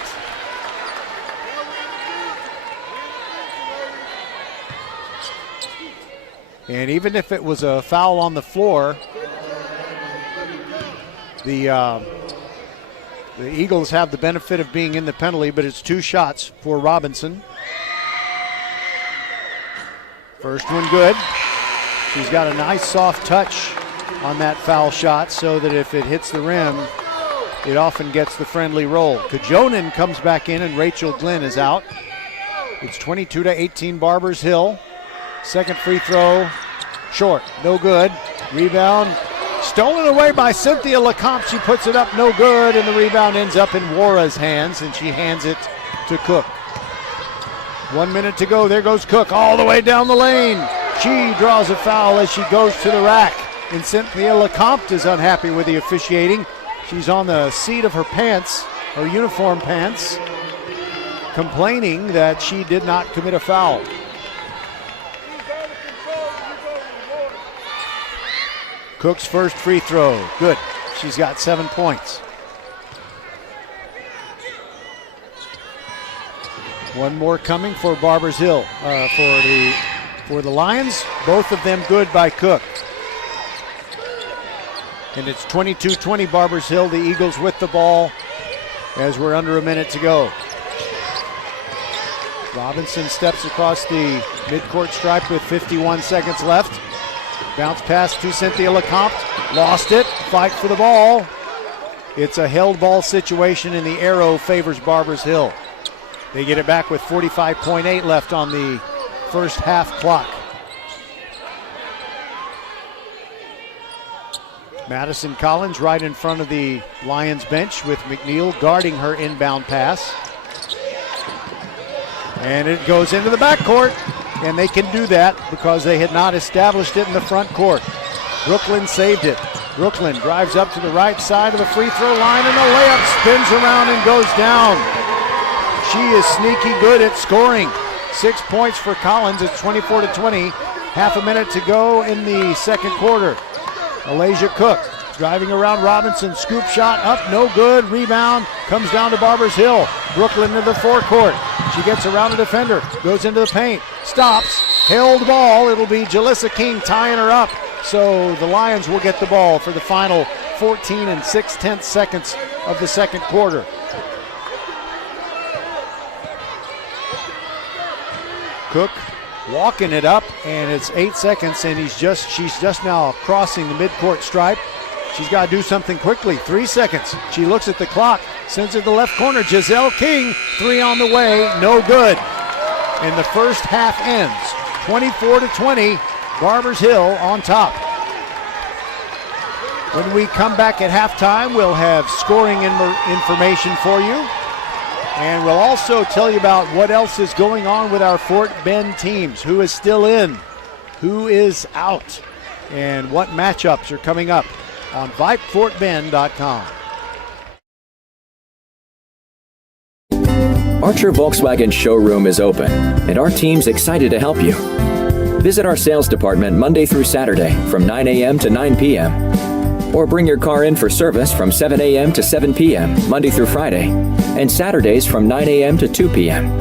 And even if it was a foul on the floor, the Eagles have the benefit of being in the penalty, but it's 2 shots for Robinson. First one good. She's got a nice soft touch on that foul shot so that if it hits the rim, it often gets the friendly roll. Kajonen comes back in and Rachel Glenn is out. It's 22-18 Barbers Hill. Second free throw, short, no good. Rebound, stolen away by Cynthia LeCompte. She puts it up, no good, and the rebound ends up in Wara's hands, and she hands it to Cook. 1 minute to go, there goes Cook all the way down the lane. She draws a foul as she goes to the rack, and Cynthia LeCompte is unhappy with the officiating. She's on the seat of her pants, her uniform pants, complaining that she did not commit a foul. Cook's first free throw, good. She's got 7 points. One more coming for Barbers Hill, for the Lions. Both of them good by Cook. And it's 22-20 Barbers Hill. The Eagles with the ball as we're under a minute to go. Robinson steps across the midcourt stripe with 51 seconds left. Bounce pass to Cynthia LeCompte. Lost it. Fight for the ball. It's a held ball situation, and the arrow favors Barbers Hill. They get it back with 45.8 left on the first half clock. Madison Collins right in front of the Lions bench with McNeil guarding her inbound pass. And it goes into the backcourt. And they can do that because they had not established it in the front court. Brooklyn saved it. Brooklyn drives up to the right side of the free throw line, and the layup spins around and goes down. She is sneaky good at scoring. 6 points for Collins. It's 24-20. Half a minute to go in the second quarter. Alasia Cook driving around Robinson. Scoop shot up, no good. Rebound comes down to Barbers Hill. Brooklyn to the forecourt. She gets around a defender, goes into the paint, stops, held ball. It'll be Jalissa King tying her up. So the Lions will get the ball for the final 14 6/10 seconds of the second quarter. Cook walking it up, and it's 8 seconds, and she's just now crossing the midcourt stripe. She's got to do something quickly. 3 seconds. She looks at the clock, sends it to the left corner. Giselle King, three on the way, no good. And the first half ends 24-20. Barbers Hill on top. When we come back at halftime, we'll have scoring information for you. And we'll also tell you about what else is going on with our Fort Bend teams. Who is still in, who is out, and what matchups are coming up on VypeFortBend.com. Archer Volkswagen showroom is open, and our team's excited to help you. Visit our sales department Monday through Saturday from 9 a.m. to 9 p.m. Or bring your car in for service from 7 a.m. to 7 p.m. Monday through Friday, and Saturdays from 9 a.m. to 2 p.m.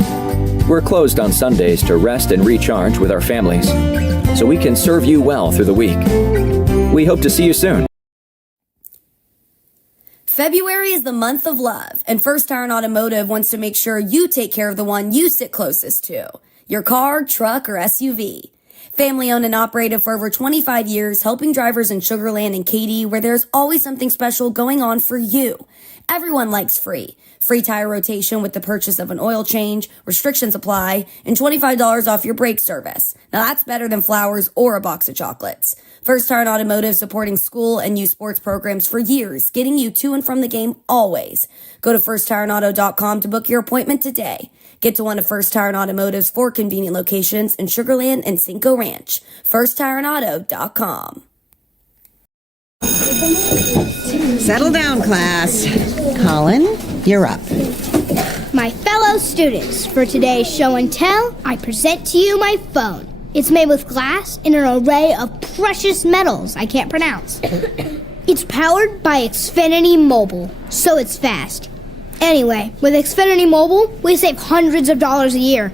We're closed on Sundays to rest and recharge with our families, so we can serve you well through the week. We hope to see you soon. February is the month of love, and First Tire and Automotive wants to make sure you take care of the one you sit closest to, your car, truck, or SUV. Family owned and operated for over 25 years, helping drivers in Sugar Land and Katy, where there's always something special going on for you. Everyone likes free. Free tire rotation with the purchase of an oil change, restrictions apply, and $25 off your brake service. Now that's better than flowers or a box of chocolates. First Tire and Automotive supporting school and youth sports programs for years, getting you to and from the game always. Go to firsttireandauto.com to book your appointment today. Get to one of First Tire and Automotive's 4 convenient locations in Sugar Land and Cinco Ranch. firsttireandauto.com. Settle down, class. Colin, you're up. My fellow students, for today's show and tell, I present to you my phone. It's made with glass and an array of precious metals I can't pronounce. It's powered by Xfinity Mobile, so it's fast. Anyway, with Xfinity Mobile, we save hundreds of dollars a year.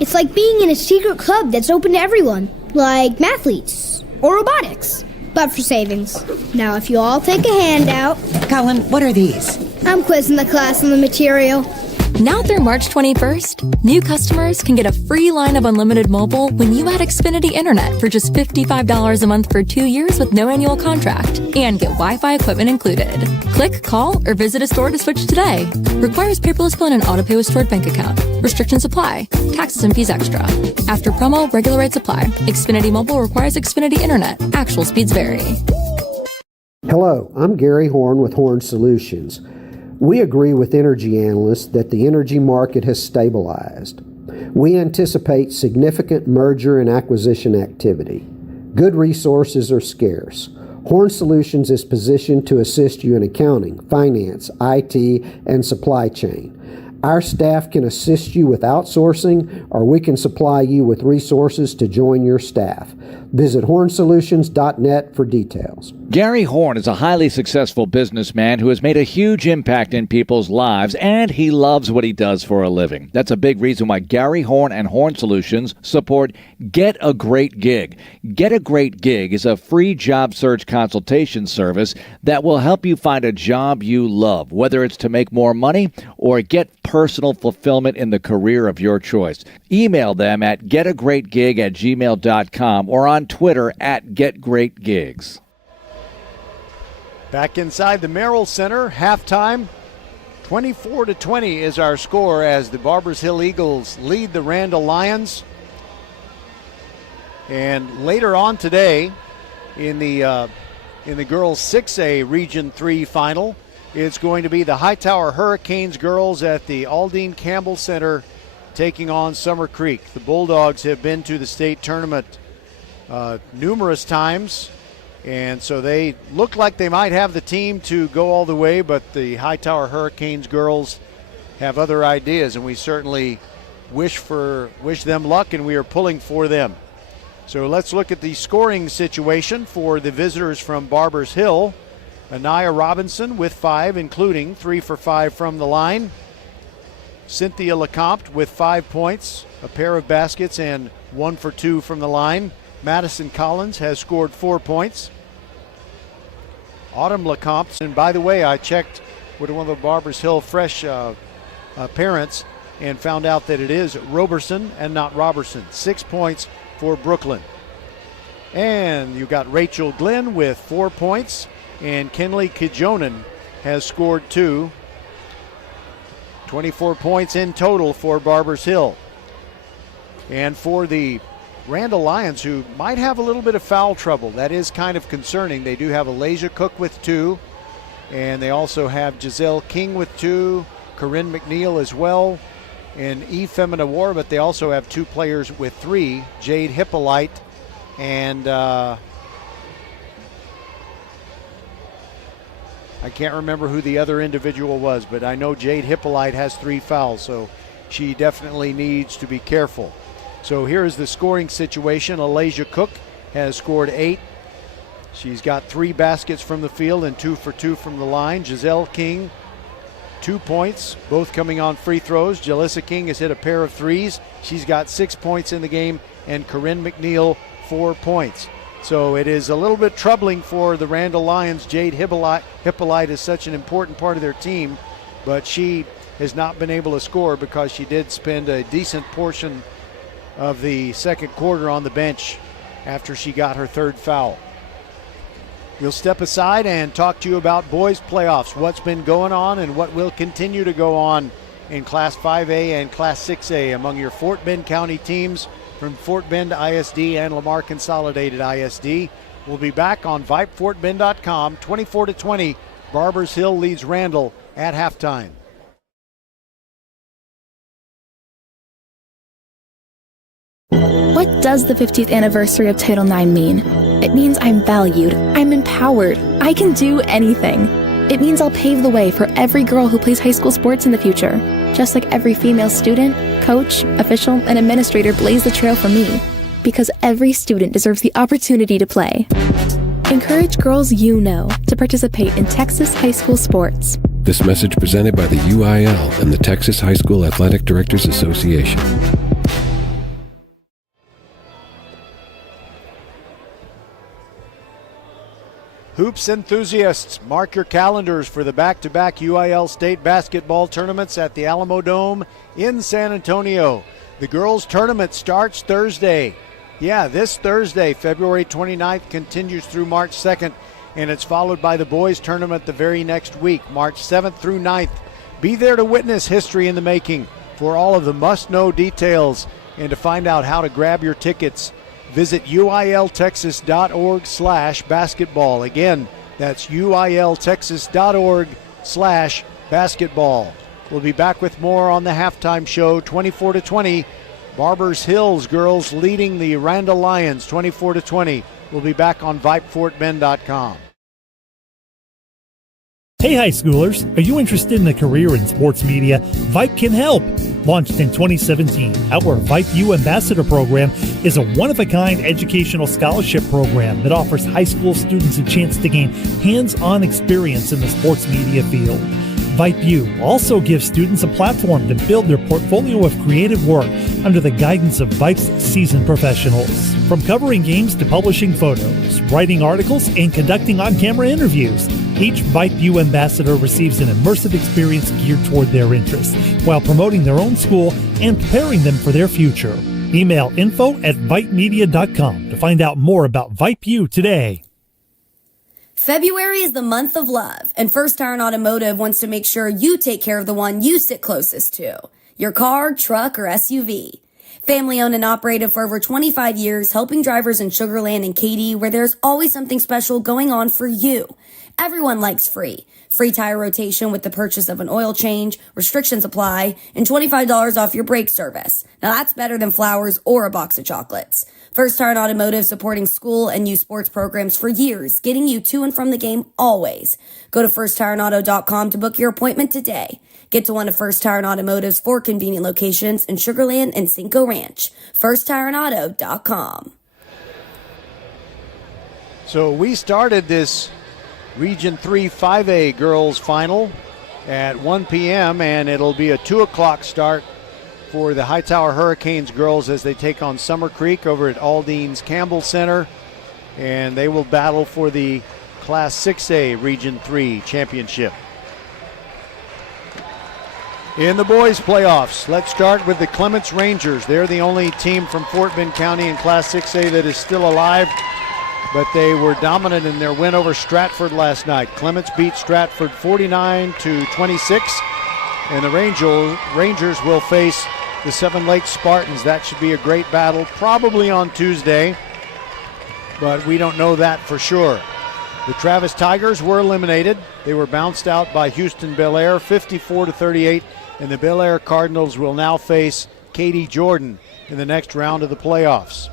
It's like being in a secret club that's open to everyone, like mathletes or robotics, but for savings. Now, if you all take a handout... Colin, what are these? I'm quizzing the class on the material. Now through March 21st, new customers can get a free line of unlimited mobile when you add Xfinity Internet for just $55 a month for 2 years with no annual contract and get Wi-Fi equipment included. Click, call, or visit a store to switch today. Requires paperless plan and autopay with stored bank account. Restrictions apply. Taxes and fees extra. After promo, regular rates apply. Xfinity Mobile requires Xfinity Internet. Actual speeds vary. Hello, I'm Gary Horn with Horn Solutions. We agree with energy analysts that the energy market has stabilized. We anticipate significant merger and acquisition activity. Good resources are scarce. Horn Solutions is positioned to assist you in accounting, finance, IT, and supply chain. Our staff can assist you with outsourcing, or we can supply you with resources to join your staff. Visit hornsolutions.net for details. Gary Horn is a highly successful businessman who has made a huge impact in people's lives, and he loves what he does for a living. That's a big reason why Gary Horn and Horn Solutions support Get a Great Gig. Get a Great Gig is a free job search consultation service that will help you find a job you love, whether it's to make more money or get personal fulfillment in the career of your choice. Email them at getagreatgig@gmail.com or on Twitter at getgreatgigs. Back inside the Merrill Center, halftime, 24-20 is our score as the Barbers Hill Eagles lead the Randle Lions. And later on today, in the girls 6A Region 3 final, it's going to be the Hightower Hurricanes girls at the Aldine Campbell Center taking on Summer Creek. The Bulldogs have been to the state tournament numerous times, and so they look like they might have the team to go all the way, but the Hightower Hurricanes girls have other ideas, and we certainly wish them luck, and we are pulling for them. So let's look at the scoring situation for the visitors from Barbers Hill. Anaya Robinson with 5, including 3 for 5 from the line. Cynthia Lecomte with 5 points, a pair of baskets, and 1 for 2 from the line. Madison Collins has scored 4 points. Autumn Lecomte, and by the way, I checked with one of the Barbers Hill Fresh parents. and found out that it is Roberson and not Robertson. 6 points for Brooklyn. And you got Rachel Glenn with 4 points, and Kenley Kijonan has scored 2. 24 points in total for Barbers Hill. And for the Randle Lions, who might have a little bit of foul trouble, that is kind of concerning. They do have Alasia Cook with 2, and they also have Giselle King with 2, Corinne McNeil as well, and Femina War, but they also have 2 players with 3, Jade Hippolyte and I can't remember who the other individual was, but I know Jade Hippolyte has 3 fouls, so she definitely needs to be careful. So here's the scoring situation. Alasia Cook has scored 8. She's got 3 baskets from the field and 2 for 2 from the line. Giselle King, 2 points, both coming on free throws. Jalissa King has hit a pair of threes. She's got 6 points in the game, and Corinne McNeil, 4 points. So it is a little bit troubling for the Randle Lions. Jade Hippolyte is such an important part of their team, but she has not been able to score because she did spend a decent portion of the second quarter on the bench after she got her 3rd foul. We'll step aside and talk to you about boys playoffs, what's been going on and what will continue to go on in Class 5A and Class 6A among your Fort Bend County teams from Fort Bend ISD and Lamar Consolidated ISD. We'll be back on VypeFortBend.com. 24-20, Barbers Hill leads Randle at halftime. What does the 50th anniversary of Title IX mean? It means I'm valued, I'm empowered, I can do anything. It means I'll pave the way for every girl who plays high school sports in the future, just like every female student, coach, official, and administrator blazed the trail for me, because every student deserves the opportunity to play. Encourage girls you know to participate in Texas high school sports. This message presented by the UIL and the Texas High School Athletic Directors Association. Hoops enthusiasts, mark your calendars for the back-to-back UIL state basketball tournaments at the Alamo Dome in San Antonio. The girls' tournament starts Thursday. Yeah, this Thursday, February 29th, continues through March 2nd, and it's followed by the boys' tournament the very next week, March 7th through 9th. Be there to witness history in the making. For all of the must-know details and to find out how to grab your tickets, visit uiltexas.org/basketball. Again, that's uiltexas.org/basketball. We'll be back with more on the halftime show, 24-20. Barbers Hills girls leading the Randle Lions, 24-20. We'll be back on VypeFortBend.com. Hey high schoolers, are you interested in a career in sports media? Vype can help. Launched in 2017, our Vype U Ambassador Program is a one-of-a-kind educational scholarship program that offers high school students a chance to gain hands-on experience in the sports media field. Vype U also gives students a platform to build their portfolio of creative work under the guidance of Vype's seasoned professionals. From covering games to publishing photos, writing articles, and conducting on-camera interviews, each Vype U ambassador receives an immersive experience geared toward their interests while promoting their own school and preparing them for their future. Email info@vypemedia.com to find out more about Vype U today. February is the month of love, and First Iron Automotive wants to make sure you take care of the one you sit closest to. Your car, truck, or SUV. Family owned and operated for over 25 years, helping drivers in Sugar Land and Katy, where there's always something special going on for you. Everyone likes free. Free tire rotation with the purchase of an oil change, restrictions apply, and $25 off your brake service. Now that's better than flowers or a box of chocolates. First Iron Automotive supporting school and youth sports programs for years, getting you to and from the game always. Go to firstironauto.com to book your appointment today. Get to one of First Iron Automotive's 4 convenient locations in Sugar Land and Cinco Ranch. firstironauto.com. So we started this Region 3 5A girls final at 1 p.m. and it'll be a 2 o'clock start for the Hightower Hurricanes girls as they take on Summer Creek over at Aldine's Campbell Center, and they will battle for the Class 6A Region 3 championship. In the boys' playoffs, let's start with the Clements Rangers. They're the only team from Fort Bend County in Class 6A that is still alive, but they were dominant in their win over Stratford last night. Clements beat Stratford 49-26, and the Rangers will face the Seven Lakes Spartans. That should be a great battle, probably on Tuesday, but we don't know that for sure. The Travis Tigers were eliminated. They were bounced out by Houston Bel Air 54-38, and the Bel Air Cardinals will now face Katy Jordan in the next round of the playoffs.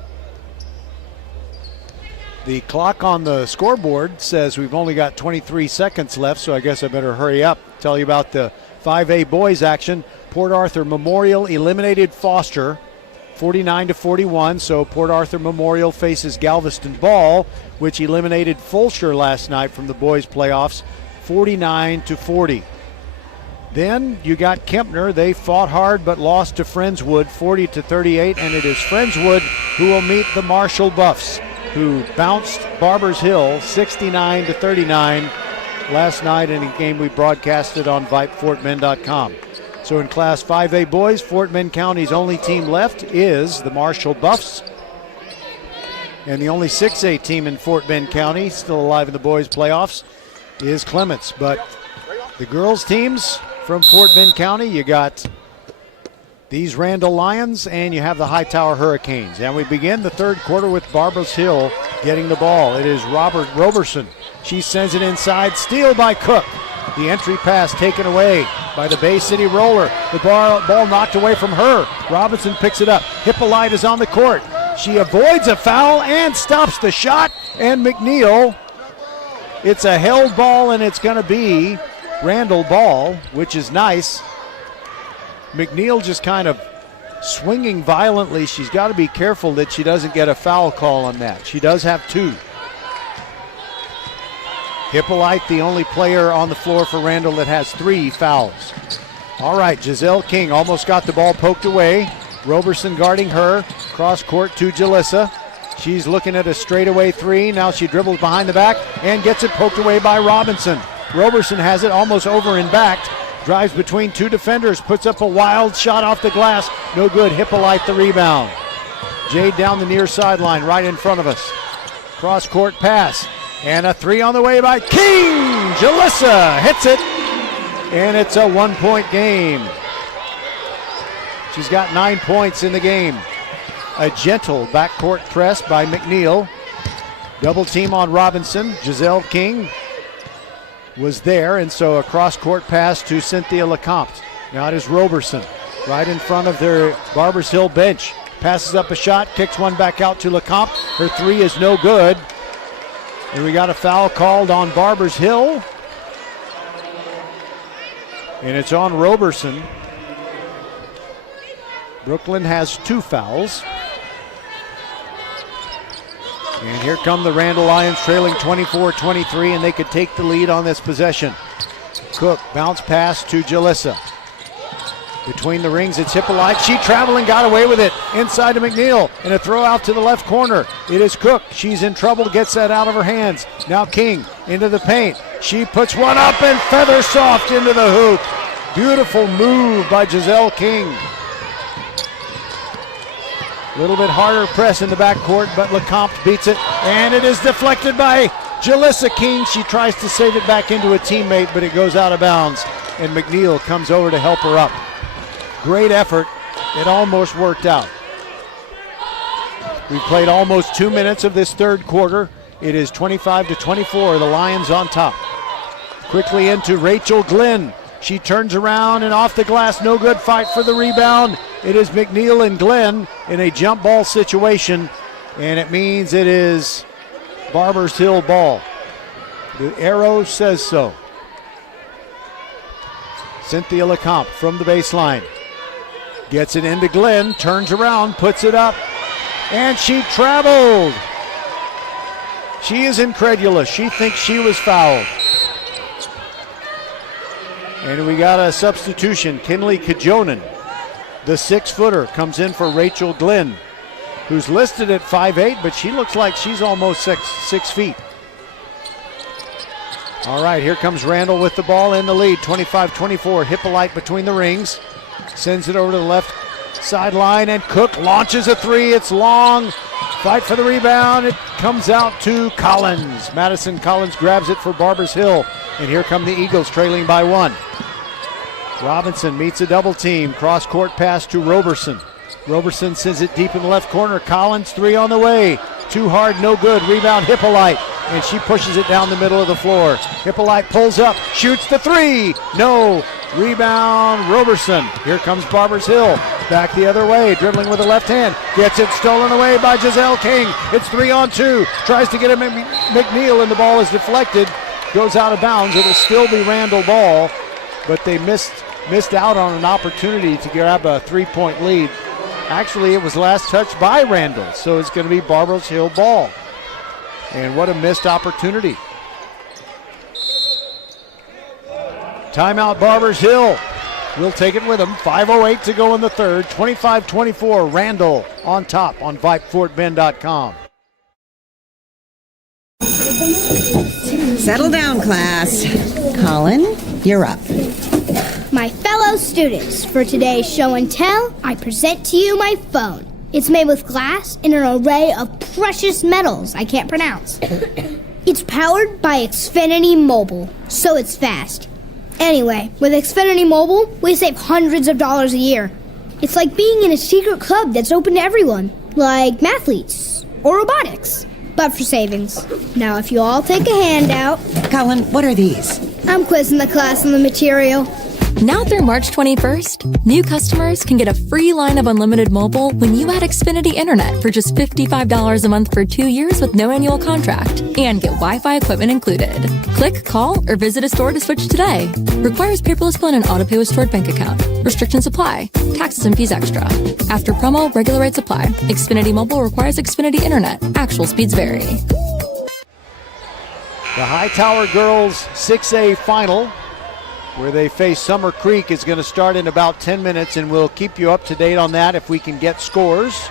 The clock on the scoreboard says we've only got 23 seconds left, so I guess I better hurry up. Tell you about the 5A boys action. Port Arthur Memorial eliminated Foster 49-41, so Port Arthur Memorial faces Galveston Ball, which eliminated Fulshear last night from the boys' playoffs 49-40. Then you got Kempner. They fought hard but lost to Friendswood 40-38, and it is Friendswood who will meet the Marshall Buffs, who bounced Barbers Hill 69-39 last night in a game we broadcasted on VypeFortBend.com. So in Class 5A boys, Fort Bend County's only team left is the Marshall Buffs. And the only 6A team in Fort Bend County still alive in the boys' playoffs is Clements. But the girls' teams from Fort Bend County, you got these Randle Lions and you have the Hightower Hurricanes. And we begin the third quarter with Barbers Hill getting the ball. It is Robert Roberson. She sends it inside, steal by Cook. The entry pass taken away by the Bay City Roller. The ball knocked away from her. Robinson picks it up. Hippolyte is on the court. She avoids a foul and stops the shot. And McNeil, it's a held ball and it's going to be Randle ball, which is nice. McNeil just kind of swinging violently. She's got to be careful that she doesn't get a foul call on that. She does have two. Hippolyte, the only player on the floor for Randle that has 3 fouls. All right, Giselle King almost got the ball poked away. Roberson guarding her. Cross court to Jalissa. She's looking at a straightaway 3. Now she dribbles behind the back and gets it poked away by Robinson. Roberson has it almost over and backed. Drives between 2 defenders. Puts up a wild shot off the glass. No good. Hippolyte the rebound. Jade down the near sideline right in front of us. Cross court pass. And a 3 on the way by King. Jalissa hits it. And it's a 1-point game. She's got 9 points in the game. A gentle backcourt press by McNeil. Double team on Robinson. Giselle King was there, and so a cross-court pass to Cynthia LeCompte. Now it is Roberson right in front of their Barbers Hill bench. Passes up a shot, kicks one back out to LeCompte. Her 3 is no good. And we got a foul called on Barbers Hill. And it's on Roberson. Brooklyn has 2 fouls. And here come the Randle Lions trailing 24-23, and they could take the lead on this possession. Cook, bounce pass to Jalissa. Between the rings, it's Hippolyte. She traveled and got away with it. Inside to McNeil, and a throw out to the left corner. It is Cook. She's in trouble, gets that out of her hands. Now King into the paint. She puts one up and feather soft into the hoop. Beautiful move by Giselle King. A little bit harder press in the backcourt, but LeCompte beats it, and it is deflected by Jalissa King. She tries to save it back into a teammate, but it goes out of bounds, and McNeil comes over to help her up. Great effort. It almost worked out. We've played almost 2 minutes of this third quarter. It is 25-24, the Lions on top. Quickly into Rachel Glenn. She turns around and off the glass, no good, fight for the rebound. It is McNeil and Glenn in a jump ball situation, and it means it is Barbers Hill ball. The arrow says so. Cynthia LeCompte from the baseline. Gets it into Glenn, turns around, puts it up, and she traveled. She is incredulous. She thinks she was fouled. And we got a substitution. Kinley Kajonen, the 6-footer, comes in for Rachel Glenn, who's listed at 5'8", but she looks like she's almost 6 feet. All right, here comes Randle with the ball in the lead. 25-24, Hippolyte between the rings. Sends it over to the left sideline, and Cook launches a three. It's long. Fight for the rebound. It comes out to Collins. Madison Collins grabs it for Barbers Hill. And here come the Eagles trailing by 1. Robinson meets a double team. Cross-court pass to Roberson. Roberson sends it deep in the left corner. Collins, three on the way. Too hard, no good. Rebound, Hippolyte. And she pushes it down the middle of the floor. Hippolyte pulls up, shoots the three. No. Rebound, Roberson. Here comes Barbers Hill. Back the other way, dribbling with the left hand. Gets it stolen away by Giselle King. It's 3-on-2. Tries to get it McNeil, and the ball is deflected. Goes out of bounds. It'll still be Randle ball, but they missed out on an opportunity to grab a 3-point lead. Actually, it was last touched by Randle, so it's going to be Barbers Hill ball. And what a missed opportunity. Timeout, Barbers Hill. We'll take it with them. 5:08 to go in the third. 25-24, Randle on top on VypeFortBend.com. Settle down, class. Colin, you're up. My fellow students, for today's show and tell, I present to you my phone. It's made with glass and an array of precious metals I can't pronounce. It's powered by Xfinity Mobile, so it's fast. Anyway, with Xfinity Mobile, we save hundreds of dollars a year. It's like being in a secret club that's open to everyone, like mathletes or robotics, but for savings. Now, if you all take a handout... Colin, what are these? I'm quizzing the class on the material. Now through March 21st, new customers can get a free line of unlimited mobile when you add Xfinity Internet for just $55 a month for 2 years with no annual contract and get Wi-Fi equipment included. Click, call, or visit a store to switch today. Requires paperless plan and autopay with stored bank account. Restrictions apply. Taxes and fees extra. After promo, regular rates apply. Xfinity Mobile requires Xfinity Internet. Actual speeds vary. The Hightower girls 6A final, where they face Summer Creek, is going to start in about 10 minutes, and we'll keep you up to date on that if we can get scores.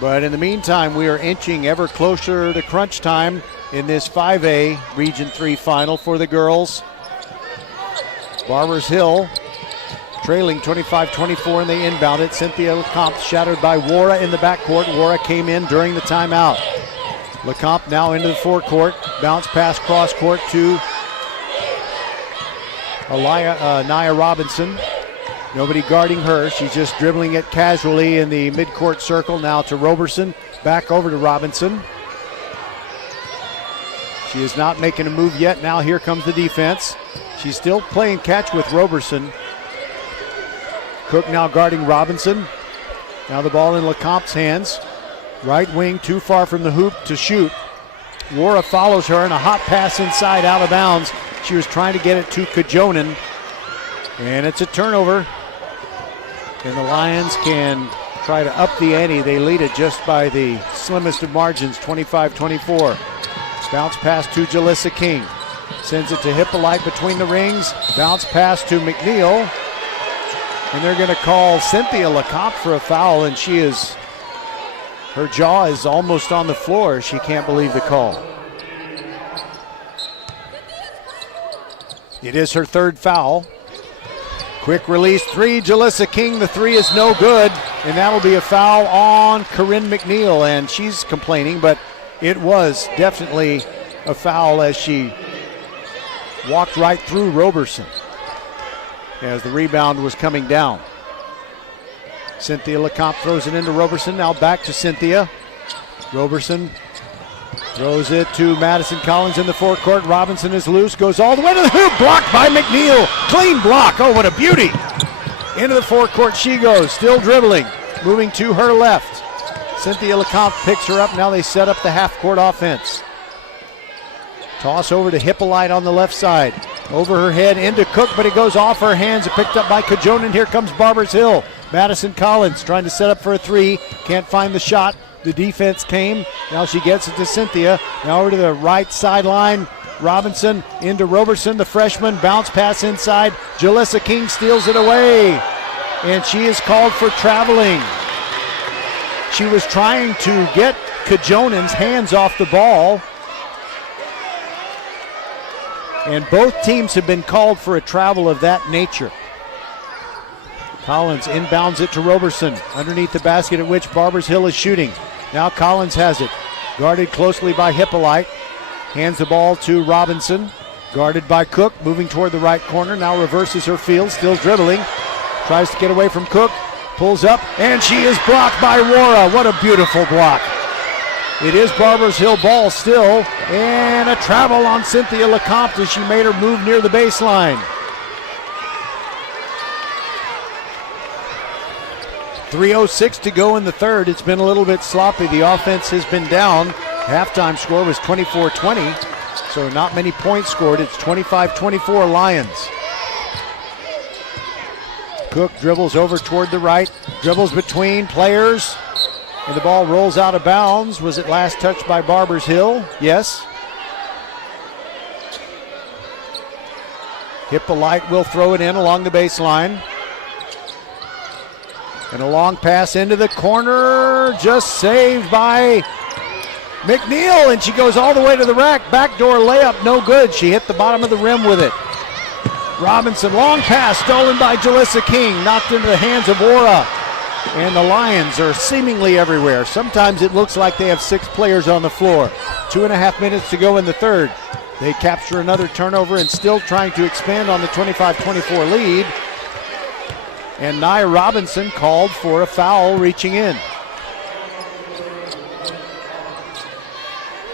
But in the meantime, we are inching ever closer to crunch time in this 5A Region 3 final for the girls. Barbers Hill trailing 25-24, and they inbound it. Cynthia Lecomte shattered by Wara in the backcourt. Wara came in during the timeout. Lecomte now into the forecourt. Bounce pass cross court to Nia Robinson. Nobody guarding her. She's just dribbling it casually in the midcourt circle. Now to Roberson. Back over to Robinson. She is not making a move yet. Now here comes the defense. She's still playing catch with Roberson. Cook now guarding Robinson. Now the ball in Lecomte's hands. Right wing too far from the hoop to shoot. Wara follows her, and a hot pass inside out of bounds. She was trying to get it to Kajonen, and it's a turnover. And the Lions can try to up the ante. They lead it just by the slimmest of margins, 25-24. Bounce pass to Jalissa King. Sends it to Hippolyte between the rings. Bounce pass to McNeil. And they're going to call Cynthia Lecomte for a foul, and her jaw is almost on the floor. She can't believe the call. It is her third foul. Quick release three, Jalissa King. The three is no good, and that'll be a foul on Corinne McNeil, and she's complaining, but it was definitely a foul as she walked right through Roberson as the rebound was coming down. Cynthia Lecomte throws it into Roberson. Now back to Cynthia. Roberson throws it to Madison Collins in the forecourt. Robinson is loose, goes all the way to the hoop. Blocked by McNeil. Clean block. Oh, what a beauty. Into the forecourt she goes, still dribbling. Moving to her left. Cynthia Lecomte picks her up. Now they set up the half-court offense. Toss over to Hippolyte on the left side. Over her head into Cook, but it goes off her hands. Picked up by Kajonen. Here comes Barbers Hill. Madison Collins trying to set up for a three. Can't find the shot. The defense came. Now she gets it to Cynthia. Now over to the right sideline. Robinson into Roberson, the freshman. Bounce pass inside. Jalissa King steals it away. And she is called for traveling. She was trying to get Kajonen's hands off the ball. And both teams have been called for a travel of that nature. Collins inbounds it to Roberson, underneath the basket at which Barbers Hill is shooting. Now Collins has it, guarded closely by Hippolyte. Hands the ball to Robinson, guarded by Cook, moving toward the right corner. Now reverses her field, still dribbling. Tries to get away from Cook, pulls up, and she is blocked by Wara. What a beautiful block. It is Barbers Hill ball still, and a travel on Cynthia LeCompte as she made her move near the baseline. 3:06 to go in the third. It's been a little bit sloppy. The offense has been down. Halftime score was 24-20, so not many points scored. It's 25-24 Lions. Cook dribbles over toward the right, dribbles between players, and the ball rolls out of bounds. Was it last touched by Barbers Hill? Yes. Hippolyte will throw it in along the baseline. And a long pass into the corner, just saved by McNeil, and she goes all the way to the rack. Backdoor layup, no good. She hit the bottom of the rim with it. Robinson, long pass, stolen by Jalissa King, knocked into the hands of Wara. And the Lions are seemingly everywhere. Sometimes it looks like they have 6 players on the floor. 2.5 minutes to go in the third. They capture another turnover and still trying to expand on the 25-24 lead. And Nia Robinson called for a foul reaching in.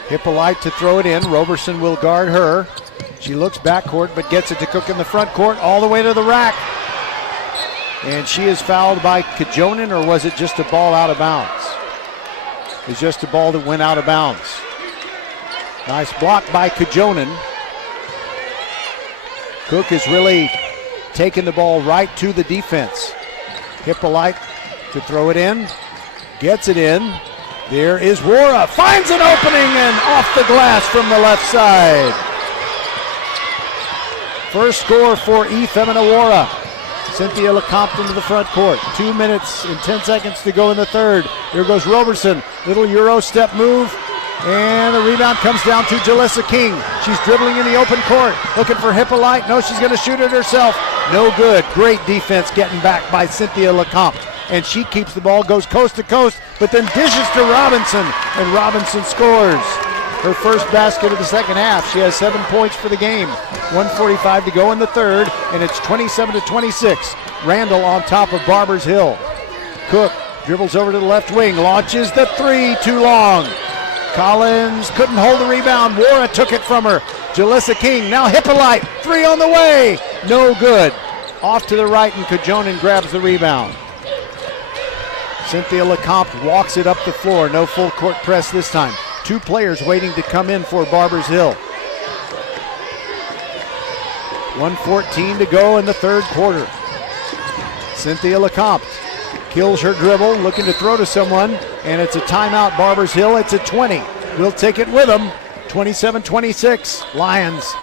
Hippolyte to throw it in. Roberson will guard her. She looks backcourt but gets it to Cook in the front court all the way to the rack. And she is fouled by Kajonen, or was it just a ball out of bounds? It's just a ball that went out of bounds. Nice block by Kajonen. Cook has really taken the ball right to the defense. Hippolyte to throw it in. Gets it in. There is Wara. Finds an opening and off the glass from the left side. First score for Femina Wara. Cynthia LeCompte into the front court. 2 minutes and 10 seconds to go in the third. Here goes Roberson. Little Euro step move. And the rebound comes down to Jalissa King. She's dribbling in the open court. Looking for Hippolyte. No, she's going to shoot it herself. No good. Great defense getting back by Cynthia LeCompte. And she keeps the ball, goes coast to coast, but then dishes to Robinson. And Robinson scores her first basket of the second half. She has 7 points for the game. 1:45 to go in the third, and it's 27-26. Randle on top of Barbers Hill. Cook dribbles over to the left wing, launches the three, too long. Collins couldn't hold the rebound. Wara took it from her. Jalissa King, now Hippolyte, three on the way. No good. Off to the right, and Kajonen grabs the rebound. Cynthia LeCompte walks it up the floor. No full court press this time. 2 players waiting to come in for Barbers Hill. 1:14 to go in the third quarter. Cynthia LeCompte kills her dribble, looking to throw to someone, and it's a timeout, Barbers Hill. It's a 20. We'll take it with them. 27-26, Lions.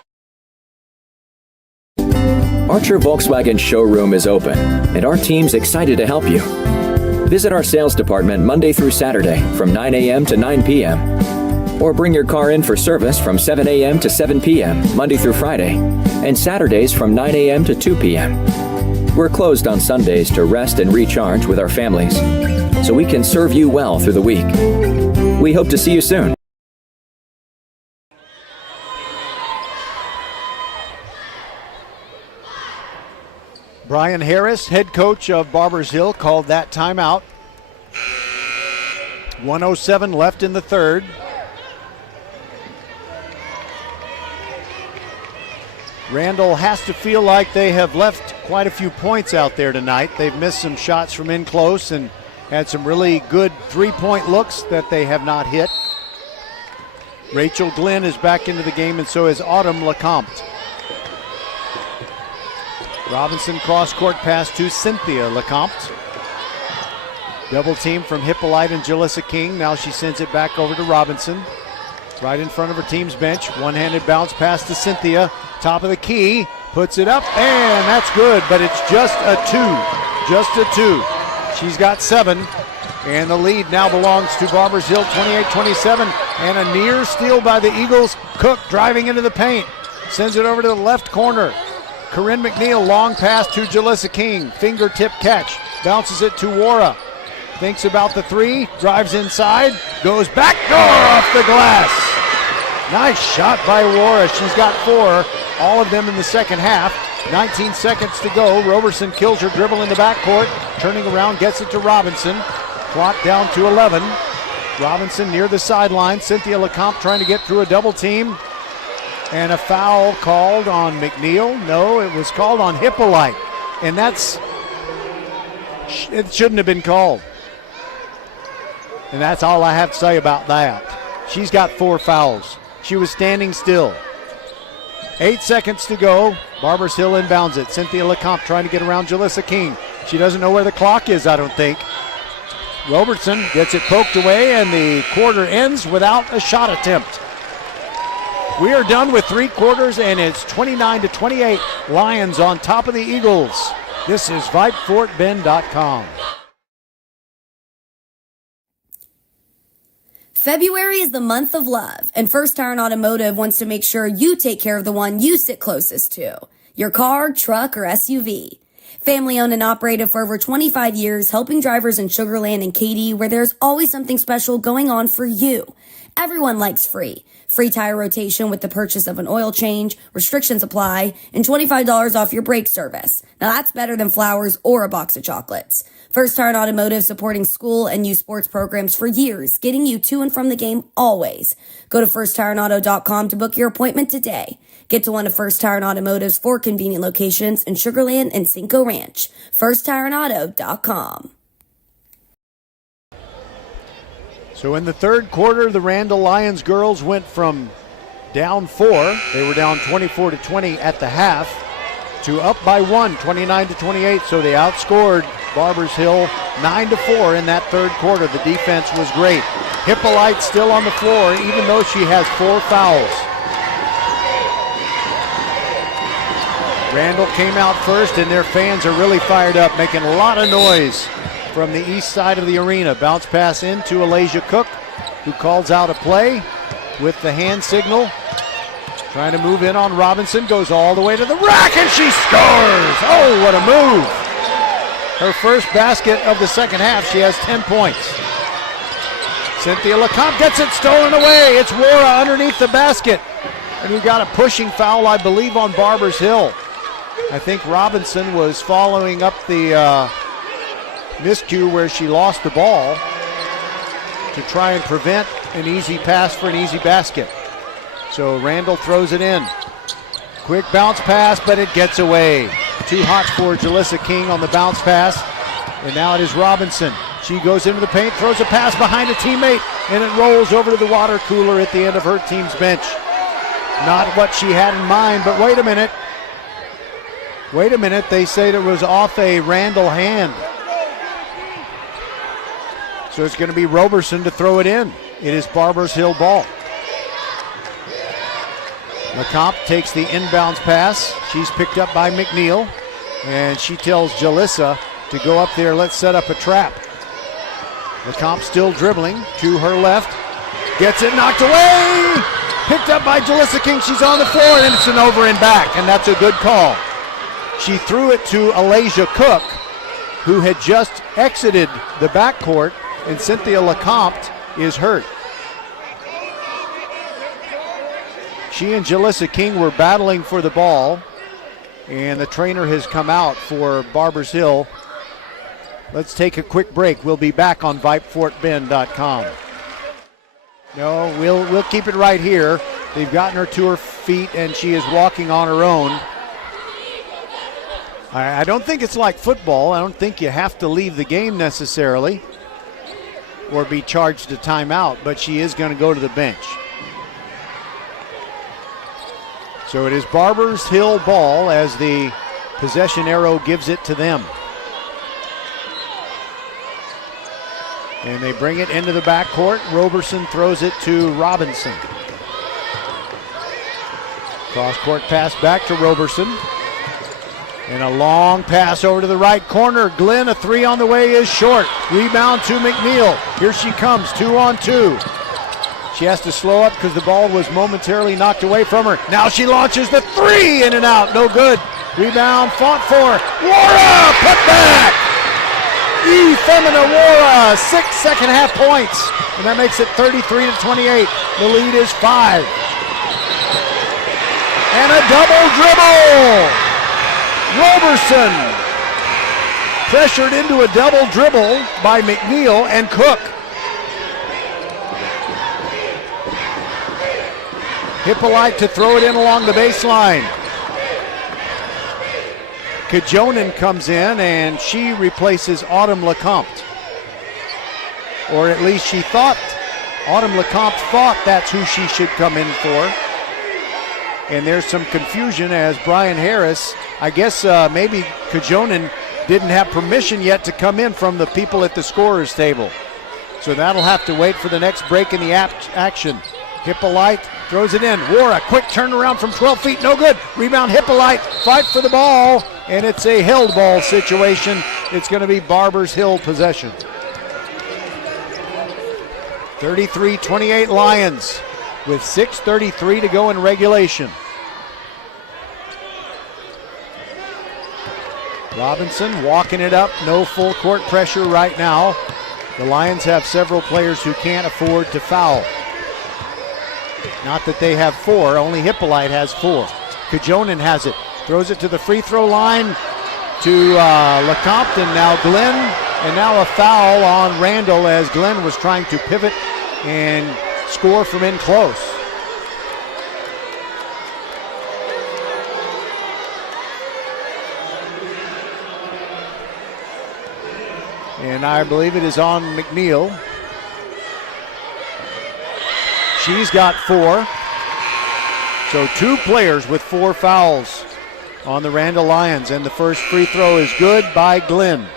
Archer Volkswagen showroom is open, and our team's excited to help you. Visit our sales department Monday through Saturday from 9 a.m. to 9 p.m. Or bring your car in for service from 7 a.m. to 7 p.m. Monday through Friday, and Saturdays from 9 a.m. to 2 p.m. We're closed on Sundays to rest and recharge with our families, so we can serve you well through the week. We hope to see you soon. Brian Harris, head coach of Barbers Hill, called that timeout. 1:07 left in the third. Randle has to feel like they have left quite a few points out there tonight. They've missed some shots from in close and had some really good three-point looks that they have not hit. Rachel Glenn is back into the game, and so is Autumn LeCompte. Robinson cross-court pass to Cynthia LeCompte. Double team from Hippolyte and Jalissa King. Now she sends it back over to Robinson. Right in front of her team's bench. One-handed bounce pass to Cynthia. Top of the key. Puts it up, and that's good, but it's just a two. Just a two. She's got 7, and the lead now belongs to Barbers Hill, 28-27, and a near steal by the Eagles. Cook driving into the paint. Sends it over to the left corner. Corinne McNeil, long pass to Jalissa King. Fingertip catch. Bounces it to Wara. Thinks about the three. Drives inside. Goes back door off the glass. Nice shot by Wara. She's got 4. All of them in the second half. 19 seconds to go. Roberson kills her dribble in the backcourt. Turning around, gets it to Robinson. Clock down to 11. Robinson near the sideline. Cynthia LeCompte trying to get through a double team. And a foul called on McNeil. No, it was called on Hippolyte. And it shouldn't have been called. And that's all I have to say about that. She's got 4 fouls. She was standing still. 8 seconds to go. Barbers Hill inbounds it. Cynthia LeCompte trying to get around Jalissa King. She doesn't know where the clock is, I don't think. Robertson gets it poked away, and the quarter ends without a shot attempt. We are done with 3 quarters, and it's 29-28. Lions on top of the Eagles. This is VypeFortBend.com. February is the month of love, and First Iron Automotive wants to make sure you take care of the one you sit closest to. Your car, truck, or SUV. Family owned and operated for over 25 years, helping drivers in Sugar Land and Katy, where there's always something special going on for you. Everyone likes free. Free tire rotation with the purchase of an oil change, restrictions apply, and $25 off your brake service. Now that's better than flowers or a box of chocolates. First Iron Automotive supporting school and youth sports programs for years, getting you to and from the game always. Go to firstironauto.com to book your appointment today. Get to one of First Iron Automotive's 4 convenient locations in Sugar Land and Cinco Ranch. firstironauto.com. So in the third quarter, the Randle Lions girls went from down 4. They were down 24-20 at the half to up by 1, 29-28. So they outscored Barbers Hill 9-4 in that third quarter. The defense was great. Hippolyte still on the floor, even though she has 4 fouls. Randle came out first, and their fans are really fired up, making a lot of noise from the east side of the arena. Bounce pass into Alasia Cook, who calls out a play with the hand signal. Trying to move in on Robinson, goes all the way to the rack, and she scores! Oh, what a move! Her first basket of the second half. She has 10 points. Cynthia LeCompte gets it stolen away. It's Wara underneath the basket. And we got a pushing foul, I believe, on Barbers Hill. I think Robinson was following up the miscue where she lost the ball to try and prevent an easy pass for an easy basket. So Randle throws it in. Quick bounce pass, but it gets away. Too hot for Jalissa King on the bounce pass. And now it is Robinson. She goes into the paint, throws a pass behind a teammate, and it rolls over to the water cooler at the end of her team's bench. Not what she had in mind, but wait a minute. Wait a minute, they said it was off a Randle hand. So it's going to be Roberson to throw it in. It is Barbers Hill ball. LeCompte takes the inbounds pass. She's picked up by McNeil. And she tells Jalissa to go up there, let's set up a trap. LeCompte still dribbling to her left. Gets it knocked away. Picked up by Jalissa King. She's on the floor, and it's an over and back, and that's a good call. She threw it to Alasia Cook, who had just exited the backcourt, and Cynthia LeCompte is hurt. She and Jalissa King were battling for the ball, and the trainer has come out for Barbers Hill. Let's take a quick break. We'll be back on VypeFortBend.com. No, we'll keep it right here. They've gotten her to her feet, and she is walking on her own. I don't think it's like football. I don't think you have to leave the game necessarily or be charged a timeout, but she is going to go to the bench. So it is Barbers Hill ball as the possession arrow gives it to them. And they bring it into the backcourt. Roberson throws it to Robinson. Cross-court pass back to Roberson. And a long pass over to the right corner. Glenn, a 3 on the way, is short. Rebound to McNeil. Here she comes, 2-on-2. She has to slow up because the ball was momentarily knocked away from her. Now she launches the three, in and out, no good. Rebound fought for. Wara, put back! Femina Wara, 6 second half points. And that makes it 33-28. The lead is 5. And a double dribble! Roberson pressured into a double dribble by McNeil and Cook. Hippolyte to throw it in along the baseline. Kajonen comes in and she replaces Autumn Lecomte. Or at least she thought, Autumn Lecomte thought that's who she should come in for. And there's some confusion as Brian Harris, I guess maybe Kajonen didn't have permission yet to come in from the people at the scorer's table. So that'll have to wait for the next break in the action. Hippolyte throws it in. Wara, quick turnaround from 12 feet, no good. Rebound Hippolyte, fight for the ball, and it's a held ball situation. It's going to be Barbers Hill possession. 33-28 Lions with 6:33 to go in regulation. Robinson walking it up, no full court pressure right now. The Lions have several players who can't afford to foul. Not that they have 4, only Hippolyte has 4. Kajonen has it, throws it to the free throw line to Lecomte, and now Glenn, and now a foul on Randle as Glenn was trying to pivot and score from in close. And I believe it is on McNeil. She's got 4. So 2 players with 4 fouls on the Randle Lions. And the first free throw is good by Glenn.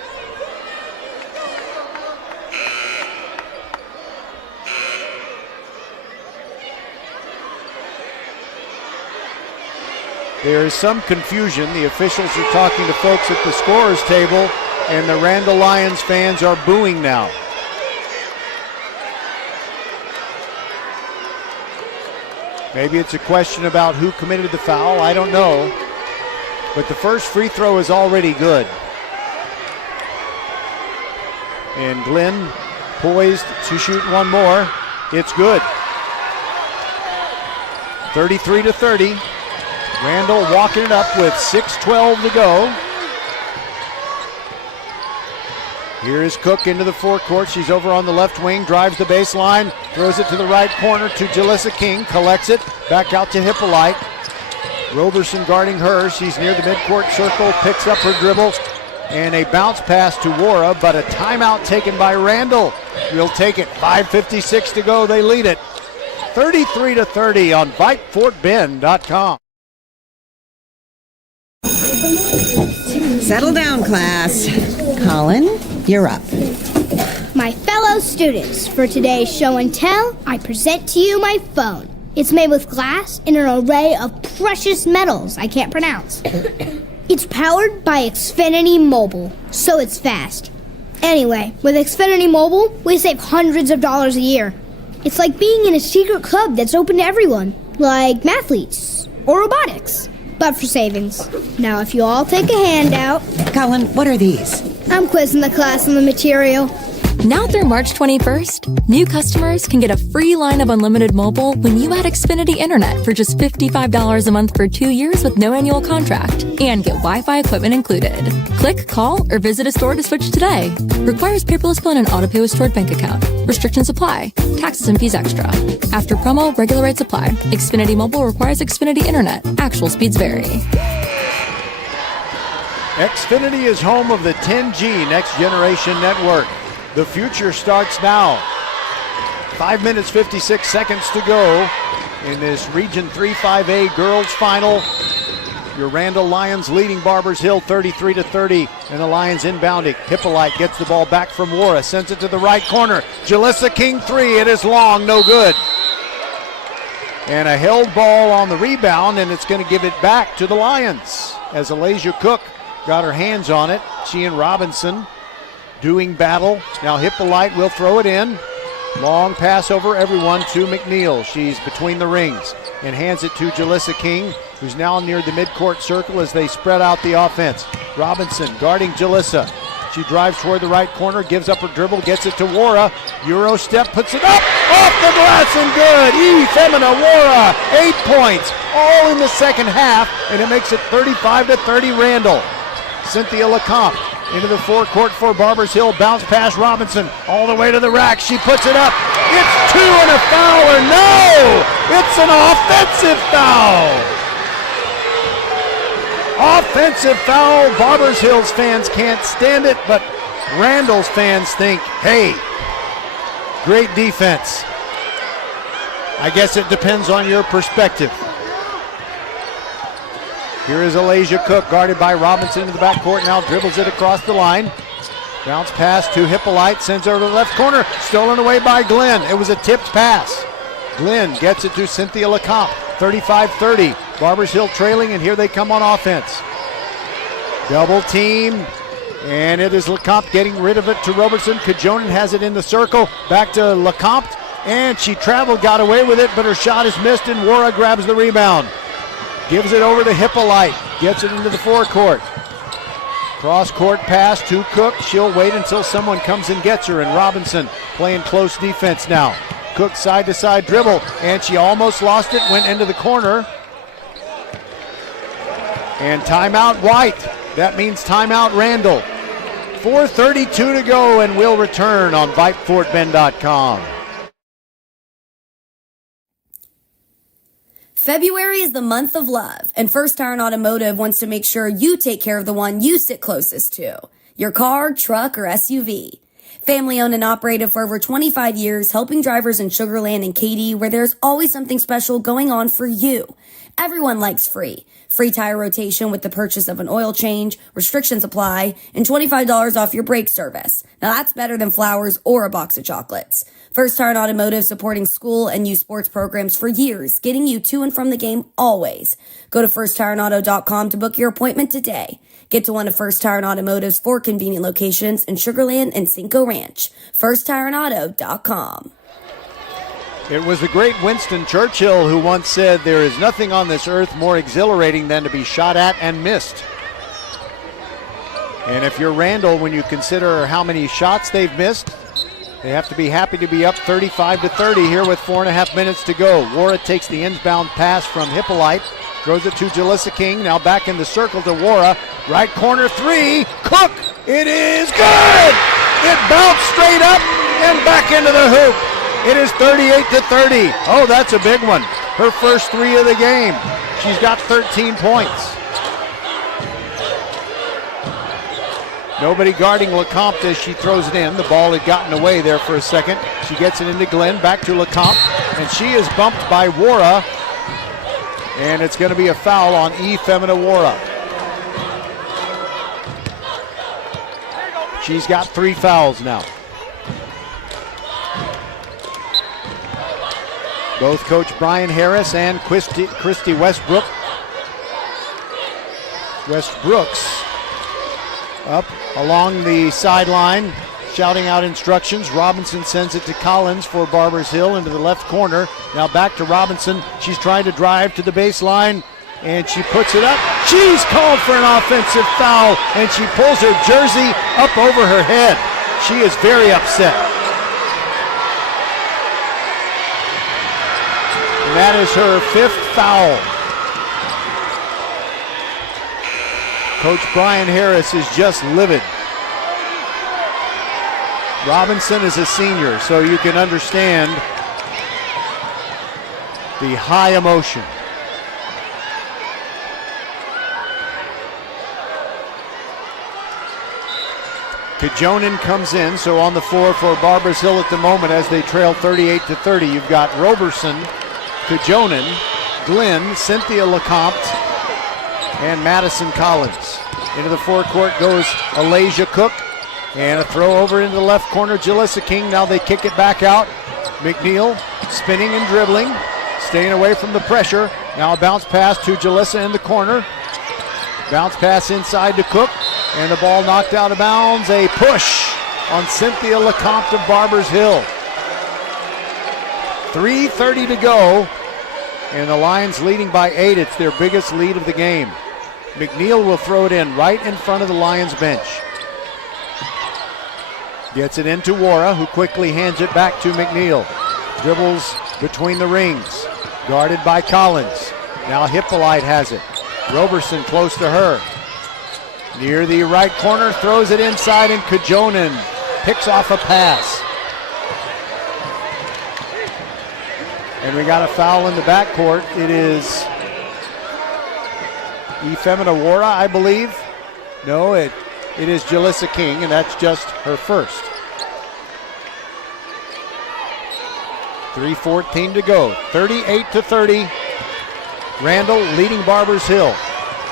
There is some confusion. The officials are talking to folks at the scorer's table, and the Randle Lions fans are booing now. Maybe it's a question about who committed the foul. I don't know. But the first free throw is already good. And Glenn poised to shoot one more. It's good. 33-30. Randle walking it up with 6:12 to go. Here is Cook into the forecourt. She's over on the left wing, drives the baseline, throws it to the right corner to Jalissa King, collects it, back out to Hippolyte. Roberson guarding her. She's near the midcourt circle, picks up her dribble, and a bounce pass to Wara, but a timeout taken by Randle. We'll take it. 5:56 to go. They lead it. 33-30 on VypeFortBend.com. Settle down, class. Colin, you're up. My fellow students, for today's show and tell, I present to you my phone. It's made with glass and an array of precious metals I can't pronounce. It's powered by Xfinity Mobile, so it's fast. Anyway, with Xfinity Mobile, we save hundreds of dollars a year. It's like being in a secret club that's open to everyone, like mathletes or robotics, but for savings. Now, if you all take a handout... Colin, what are these? I'm quizzing the class on the material. Now through March 21st, new customers can get a free line of unlimited mobile when you add Xfinity Internet for just $55 a month for 2 years with no annual contract and get Wi-Fi equipment included. Click, call, or visit a store to switch today. Requires paperless bill and auto pay with stored bank account. Restrictions apply. Taxes and fees extra. After promo, regular rates apply. Xfinity Mobile requires Xfinity Internet. Actual speeds vary. Xfinity is home of the 10G Next Generation Network. The future starts now. 5 minutes, 56 seconds to go in this Region 3-5A Girls Final. Your Randle Lions leading Barbers Hill 33-30, and the Lions inbounding. Hippolyte gets the ball back from Wara, sends it to the right corner. Jalissa King three, it is long, no good. And a held ball on the rebound, and it's going to give it back to the Lions as Alasia Cook got her hands on it. She and Robinson doing battle. Now Hippolyte will throw it in. Long pass over everyone to McNeil. She's between the rings and hands it to Jalissa King, who's now near the midcourt circle as they spread out the offense. Robinson guarding Jalissa. She drives toward the right corner, gives up her dribble, gets it to Wara. Euro step, puts it up, off the glass and good. Femina Wara, 8 points, all in the second half, and it makes it 35-30 Randle. Cynthia LeCompte into the forecourt for Barbers Hill, bounce pass Robinson, all the way to the rack, she puts it up. It's 2 and a foul, or no! It's an offensive foul! Offensive foul. Barbers Hills fans can't stand it, but Randall's fans think, hey, great defense. I guess it depends on your perspective. Here is Alasia Cook, guarded by Robinson in the backcourt, now dribbles it across the line. Bounce pass to Hippolyte, sends her to the left corner, stolen away by Glenn. It was a tipped pass. Glenn gets it to Cynthia LeCompte, 35-30. Barbers Hill trailing, and here they come on offense. Double team, and it is LeCompte getting rid of it to Robertson. Kajonen has it in the circle, back to LeCompte, and she traveled, got away with it, but her shot is missed, and Wara grabs the rebound. Gives it over to Hippolyte, gets it into the forecourt. Cross-court pass to Cook. She'll wait until someone comes and gets her, and Robinson playing close defense now. Cook side-to-side dribble, and she almost lost it, went into the corner. And timeout White. That means timeout Randle. 4:32 to go, and we'll return on VypeFortBend.com. February is the month of love, and First Tire and Automotive wants to make sure you take care of the one you sit closest to. Your car, truck, or SUV. Family owned and operated for over 25 years, helping drivers in Sugar Land and Katy, where there's always something special going on for you. Everyone likes free. Free tire rotation with the purchase of an oil change, restrictions apply, and $25 off your brake service. Now that's better than flowers or a box of chocolates. First Tire and Automotive supporting school and youth sports programs for years, getting you to and from the game always. Go to firsttireandauto.com to book your appointment today. Get to one of First Tire and Automotive's 4 convenient locations in Sugar Land and Cinco Ranch. firsttireandauto.com. It was the great Winston Churchill who once said, there is nothing on this earth more exhilarating than to be shot at and missed. And if you're Randle, when you consider how many shots they've missed, they have to be happy to be up 35-30 here with 4.5 minutes to go. Wara takes the inbound pass from Hippolyte, throws it to Jalissa King, now back in the circle to Wara. Right corner 3, Cook, it is good! It bounced straight up and back into the hoop. It is 38-30. Oh, that's a big one. Her first 3 of the game. She's got 13 points. Nobody guarding LeCompte as she throws it in. The ball had gotten away there for a second. She gets it into Glenn, back to LeCompte, and she is bumped by Wara, and it's going to be a foul on Femina Wara. She's got 3 fouls now. Both Coach Brian Harris and Christy Westbrooks up along the sideline, shouting out instructions. Robinson sends it to Collins for Barbers Hill into the left corner. Now back to Robinson. She's trying to drive to the baseline, and she puts it up. She's called for an offensive foul, and she pulls her jersey up over her head. She is very upset. And that is her 5th foul. Coach Brian Harris is just livid. Robinson is a senior, so you can understand the high emotion. Kajonen comes in, so on the floor for Barbers Hill at the moment as they trail 38-30. You've got Roberson, Kajonen, Glenn, Cynthia LeCompte, and Madison Collins. Into the forecourt goes Alasia Cook, and a throw over into the left corner, Jalissa King. Now they kick it back out. McNeil spinning and dribbling, staying away from the pressure. Now a bounce pass to Jalissa in the corner. Bounce pass inside to Cook, and the ball knocked out of bounds. A push on Cynthia LeCompte of Barbers Hill. 3:30 to go, and the Lions leading by 8. It's their biggest lead of the game. McNeil will throw it in right in front of the Lions bench. Gets it into Wara, who quickly hands it back to McNeil. Dribbles between the rings, guarded by Collins. Now Hippolyte has it. Roberson close to her. Near the right corner, throws it inside, and Kajonen picks off a pass. And we got a foul in the backcourt. It is Ifemina Wara, I believe. No, it is Jalissa King, and that's just her first. 3:14 to go. 38-30. Randle leading Barbers Hill.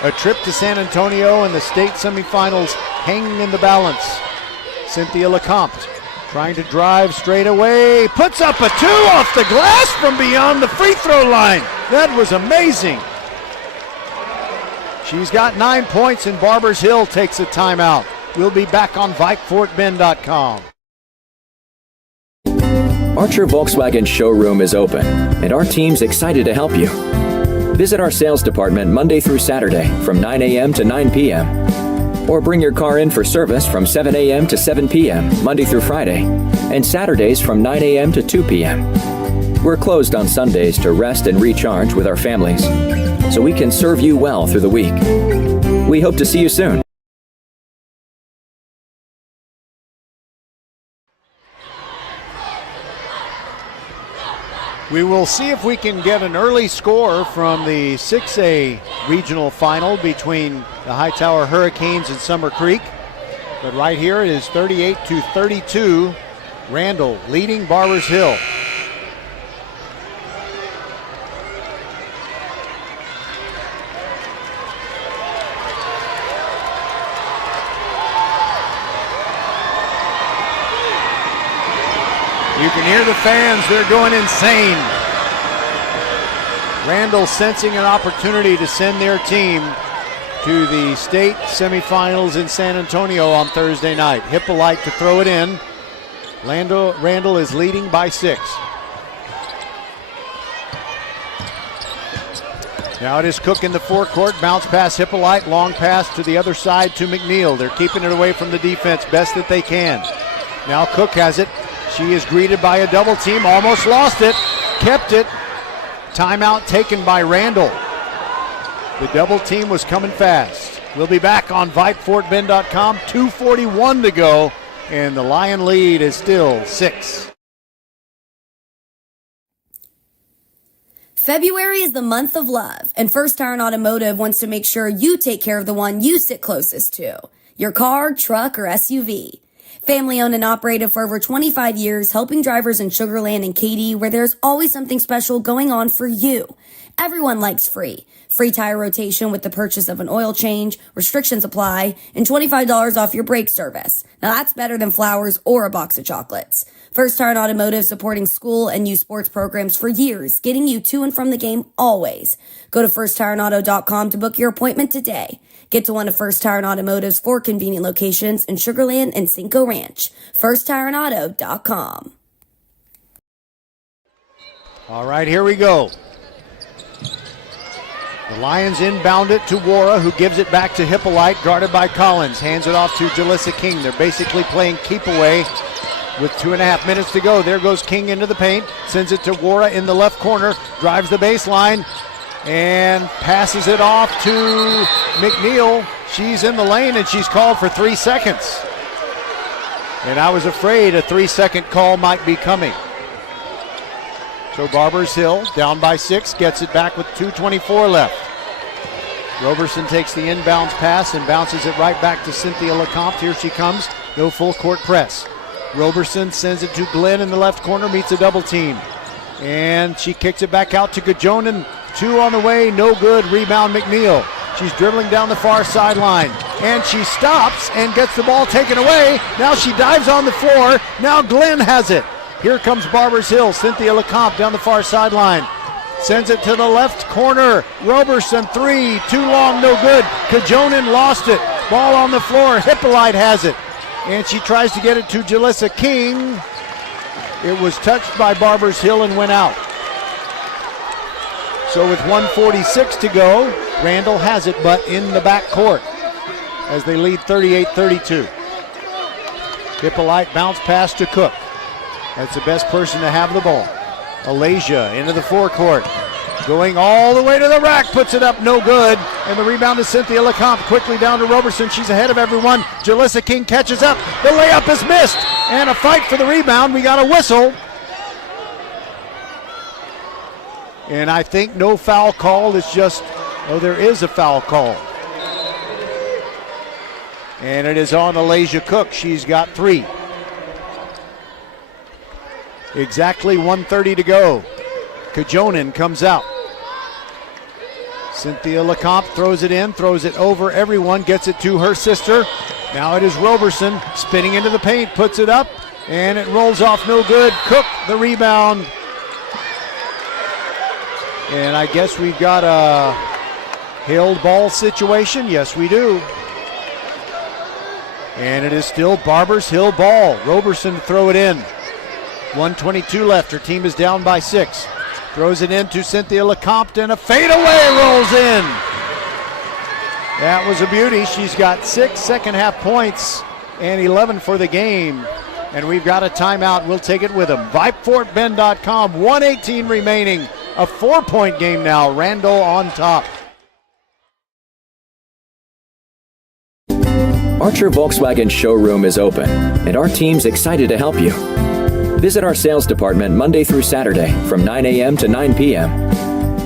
A trip to San Antonio and the state semifinals hanging in the balance. Cynthia LeCompte trying to drive straight away. Puts up a 2 off the glass from beyond the free throw line. That was amazing. She's got 9 points, and Barbers Hill takes a timeout. We'll be back on VypeFortBend.com. Archer Volkswagen showroom is open, and our team's excited to help you. Visit our sales department Monday through Saturday from 9 a.m. to 9 p.m. Or bring your car in for service from 7 a.m. to 7 p.m. Monday through Friday, and Saturdays from 9 a.m. to 2 p.m. We're closed on Sundays to rest and recharge with our families, so we can serve you well through the week. We hope to see you soon. We will see if we can get an early score from the 6A regional final between the Hightower Hurricanes and Summer Creek. But right here it is 38-32. Randle leading Barbers Hill. You can hear the fans, they're going insane. Randle sensing an opportunity to send their team to the state semifinals in San Antonio on Thursday night. Hippolyte to throw it in. Randle is leading by 6. Now it is Cook in the forecourt, bounce pass Hippolyte, long pass to the other side to McNeil. They're keeping it away from the defense best that they can. Now Cook has it. She is greeted by a double team, almost lost it, kept it. Timeout taken by Randle. The double team was coming fast. We'll be back on VypeFortBend.com. 2:41 to go, and the Lion lead is still 6. February is the month of love, and First Tire and Automotive wants to make sure you take care of the one you sit closest to. Your car, truck, or SUV. Family owned and operated for over 25 years, helping drivers in Sugar Land and Katy, where there's always something special going on for you. Everyone likes free. Free tire rotation with the purchase of an oil change, restrictions apply, and $25 off your brake service. Now that's better than flowers or a box of chocolates. First Tire and Automotive supporting school and youth sports programs for years, getting you to and from the game always. Go to firsttireandauto.com to book your appointment today. Get to one of First Tire and Automotive's 4 convenient locations in Sugar Land and Cinco Ranch. firsttireandauto.com. All right, here we go. The Lions inbound it to Wara, who gives it back to Hippolyte, guarded by Collins. Hands it off to Jalissa King. They're basically playing keep away with 2.5 minutes to go. There goes King into the paint, sends it to Wara in the left corner, drives the baseline, and passes it off to McNeil. She's in the lane, and she's called for 3 seconds. And I was afraid a 3-second call might be coming. So Barbers Hill, down by 6, gets it back with 2:24 left. Roberson takes the inbounds pass and bounces it right back to Cynthia LeCompte. Here she comes, no full court press. Roberson sends it to Glenn in the left corner, meets a double team. And she kicks it back out to Gajonen. 2 on the way, no good, rebound McNeil. She's dribbling down the far sideline, and she stops and gets the ball taken away. Now she dives on the floor, now Glenn has it. Here comes Barbers Hill, Cynthia LeCompte down the far sideline. Sends it to the left corner, Roberson 3, too long, no good. Kajonen lost it, ball on the floor, Hippolyte has it. And she tries to get it to Jalissa King. It was touched by Barbers Hill and went out. So with 1:46 to go, Randle has it, but in the back court as they lead 38-32. Hippolyte bounce pass to Cook. That's the best person to have the ball. Alasia into the forecourt. Going all the way to the rack, puts it up, no good. And the rebound to Cynthia LeCompte, quickly down to Roberson. She's ahead of everyone. Jalissa King catches up. The layup is missed. And a fight for the rebound. We got a whistle. And I think no foul call. It's just, there is a foul call. And it is on Alasia Cook. She's got 3. Exactly 1:30 to go. Kajonen comes out. Cynthia LeCompte throws it in, throws it over everyone, gets it to her sister. Now it is Roberson spinning into the paint, puts it up, and it rolls off, no good. Cook, the rebound. And I guess we've got a held ball situation. Yes, we do. And it is still Barbers Hill ball. Roberson to throw it in. 1:22 left. Her team is down by 6. Throws it in to Cynthia LeCompte, and a fadeaway rolls in. That was a beauty. She's got 6 second-half points and 11 for the game. And we've got a timeout. We'll take it with them. VypeFortBend.com. 1:18 remaining. A 4-point game now. Randle on top. Archer Volkswagen showroom is open, and our team's excited to help you. Visit our sales department Monday through Saturday from 9 a.m. to 9 p.m.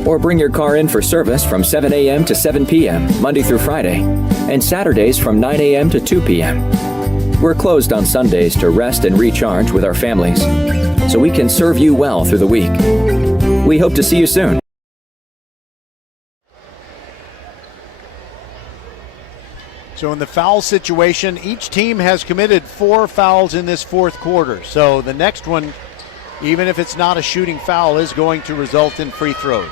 Or bring your car in for service from 7 a.m. to 7 p.m. Monday through Friday, and Saturdays from 9 a.m. to 2 p.m. We're closed on Sundays to rest and recharge with our families, so we can serve you well through the week. We hope to see you soon. So in the foul situation, each team has committed 4 fouls in this fourth quarter. So the next one, even if it's not a shooting foul, is going to result in free throws.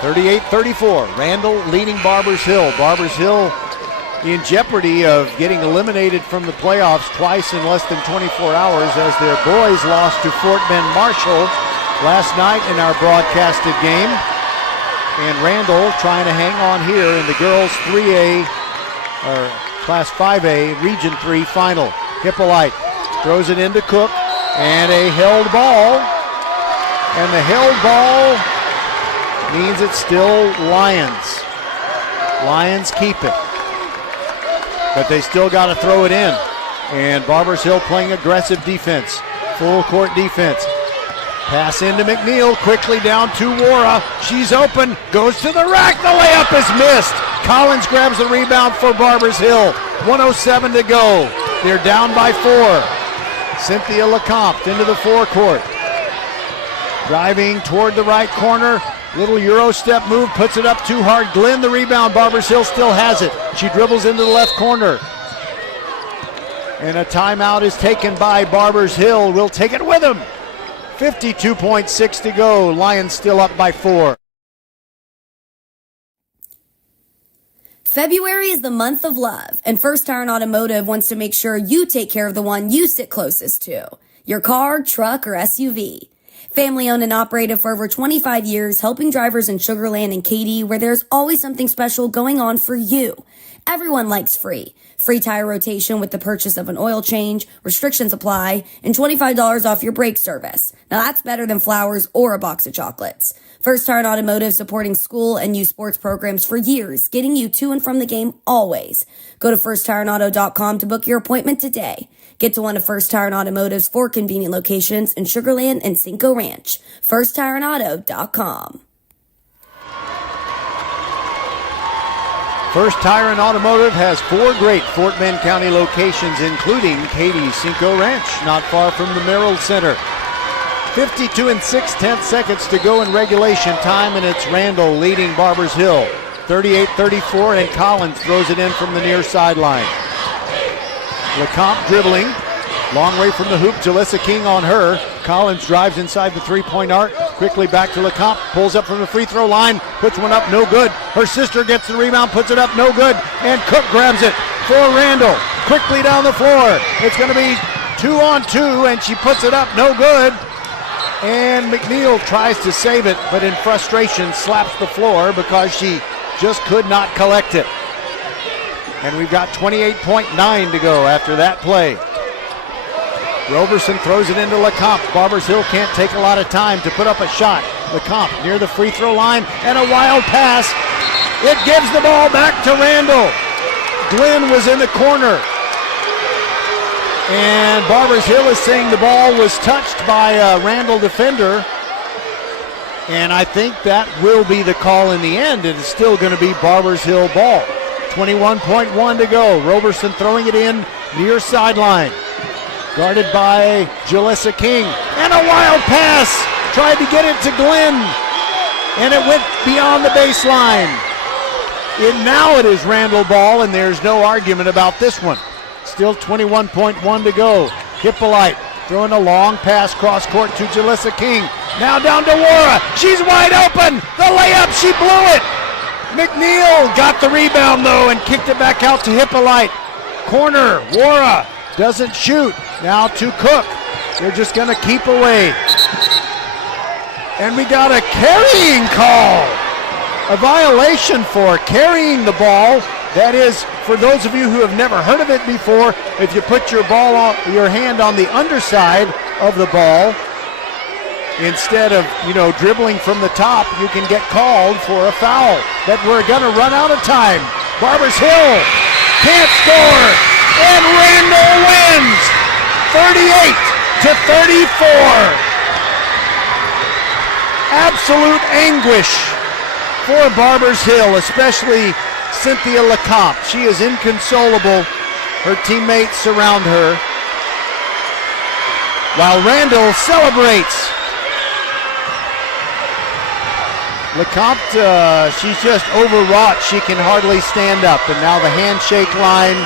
38-34, Randle leading Barbers Hill. Barbers Hill in jeopardy of getting eliminated from the playoffs twice in less than 24 hours as their boys lost to Fort Bend Marshall last night in our broadcasted game. And Randle trying to hang on here in the girls 3A, or Class 5A, Region 3 final. Hippolyte throws it into Cook, and a held ball. And the held ball means it's still Lions. Lions keep it. But they still got to throw it in. And Barbers Hill playing aggressive defense, full court defense. Pass into McNeil, quickly down to Wara. She's open, goes to the rack. The layup is missed. Collins grabs the rebound for Barbers Hill. 1:07 to go. They're down by 4. Cynthia LeCompte into the forecourt. Driving toward the right corner. Little Euro step move, puts it up too hard. Glenn the rebound. Barbers Hill still has it. She dribbles into the left corner. And a timeout is taken by Barbers Hill. We'll take it with them. 52.6 to go. Lions still up by 4. February is the month of love, and First Iron Automotive wants to make sure you take care of the one you sit closest to. Your car, truck, or SUV. Family owned and operated for over 25 years, helping drivers in Sugar Land and Katy, where there's always something special going on for you. Everyone likes free. Free tire rotation with the purchase of an oil change, restrictions apply, and $25 off your brake service. Now that's better than flowers or a box of chocolates. First Iron Automotive supporting school and youth sports programs for years, getting you to and from the game always. Go to firstironauto.com to book your appointment today. Get to one of First Iron Automotive's 4 convenient locations in Sugar Land and Cinco Ranch. firstironauto.com. First Tire and Automotive has 4 great Fort Bend County locations, including Katy's Cinco Ranch, not far from the Merrill Center. 52 and 6/10 seconds to go in regulation time, and it's Randle leading Barbers Hill. 38-34, and Collins throws it in from the near sideline. LeCompte dribbling, long way from the hoop. Jalissa King on her. Collins drives inside the three-point arc. Quickly back to LeCompte. Pulls up from the free throw line. Puts one up, no good. Her sister gets the rebound, puts it up, no good. And Cook grabs it for Randle. Quickly down the floor. It's going to be 2-on-2, and she puts it up, no good. And McNeil tries to save it, but in frustration slaps the floor because she just could not collect it. And we've got 28.9 to go after that play. Roberson throws it into LeCompte. Barbers Hill can't take a lot of time to put up a shot. LeCompte near the free throw line, and a wild pass. It gives the ball back to Randle. Glenn was in the corner. And Barbers Hill is saying the ball was touched by a Randle defender. And I think that will be the call in the end. It is still going to be Barbers Hill ball. 21.1 to go. Roberson throwing it in near sideline. Guarded by Jalissa King. And a wild pass. Tried to get it to Glenn. And it went beyond the baseline. Now it is Randle ball, and there's no argument about this one. Still 21.1 to go. Hippolyte throwing a long pass cross court to Jalissa King. Now down to Wara. She's wide open. The layup, she blew it. McNeil got the rebound though and kicked it back out to Hippolyte. Corner, Wara doesn't shoot. Now to Cook. They're just going to keep away. And we got a carrying call. A violation for carrying the ball. That is, for those of you who have never heard of it before, if you put your hand on the underside of the ball, instead of, dribbling from the top, you can get called for a foul. But we're going to run out of time. Barbers Hill can't score, and Randle wins 38-34. Absolute anguish for Barbers Hill, especially Cynthia LeCompte. She is inconsolable. Her teammates surround her while Randle celebrates. LeCompte, she's just overwrought. She can hardly stand up. And now the handshake line.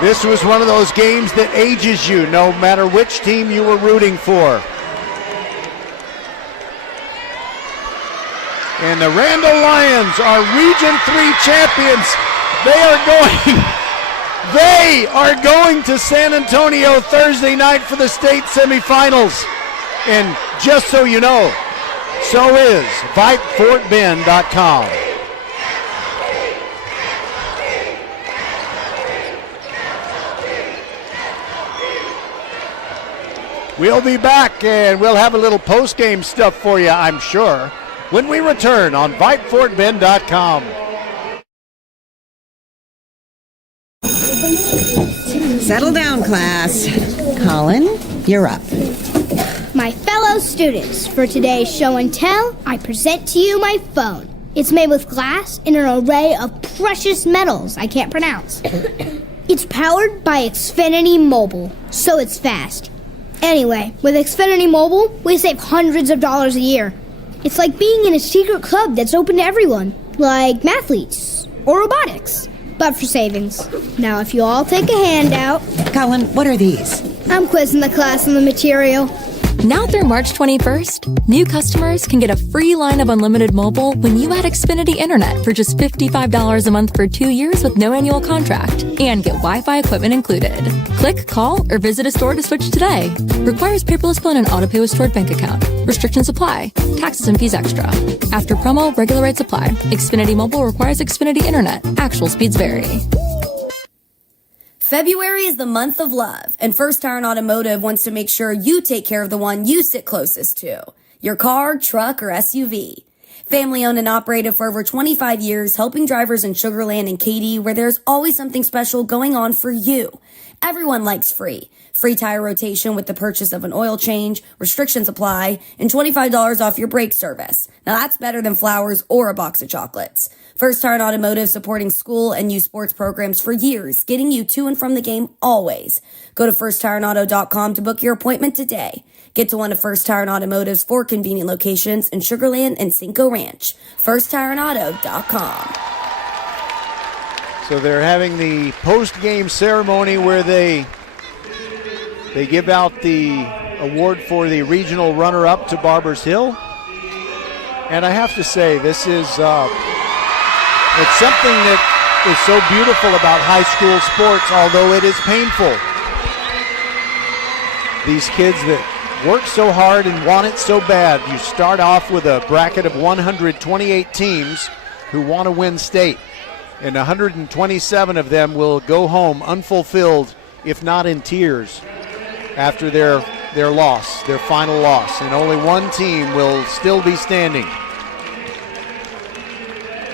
This was one of those games that ages you, no matter which team you were rooting for. And the Randle Lions are Region 3 champions. They are going to San Antonio Thursday night for the state semifinals. And just so you know, so is VypeFortBend.com. We'll be back and we'll have a little post-game stuff for you, I'm sure, when we return on VypeFortBend.com. Settle down, class. Colin, you're up. My fellow students, for today's show and tell, I present to you my phone. It's made with glass and an array of precious metals I can't pronounce. It's powered by Xfinity Mobile, so it's fast. Anyway, with Xfinity Mobile, we save hundreds of dollars a year. It's like being in a secret club that's open to everyone, like mathletes or robotics, but for savings. Now, if you all take a handout... Colin, what are these? I'm quizzing the class on the material. Now through March 21st, new customers can get a free line of unlimited mobile when you add Xfinity Internet for just $55 a month for 2 years with no annual contract and get Wi-Fi equipment included. Click, call, or visit a store to switch today. Requires paperless plan and autopay with stored bank account. Restrictions apply. Taxes and fees extra. After promo, regular rates apply. Xfinity Mobile requires Xfinity Internet. Actual speeds vary. February is the month of love, and First Tire and Automotive wants to make sure you take care of the one you sit closest to. Your car, truck, or SUV. Family owned and operated for over 25 years, helping drivers in Sugar Land and Katy, where there's always something special going on for you. Everyone likes free. Free tire rotation with the purchase of an oil change, restrictions apply, and $25 off your brake service. Now that's better than flowers or a box of chocolates. First Tire and Automotive supporting school and youth sports programs for years, getting you to and from the game always. Go to firsttireandauto.com to book your appointment today. Get to one of First Tire and Automotive's 4 convenient locations in Sugar Land and Cinco Ranch. firsttireandauto.com. So they're having the post-game ceremony where they give out the award for the regional runner-up to Barbers Hill. And I have to say, this is it's something that is so beautiful about high school sports, although it is painful. These kids that work so hard and want it so bad. You start off with a bracket of 128 teams who want to win state, and 127 of them will go home unfulfilled, if not in tears, after their loss, their final loss, and only one team will still be standing.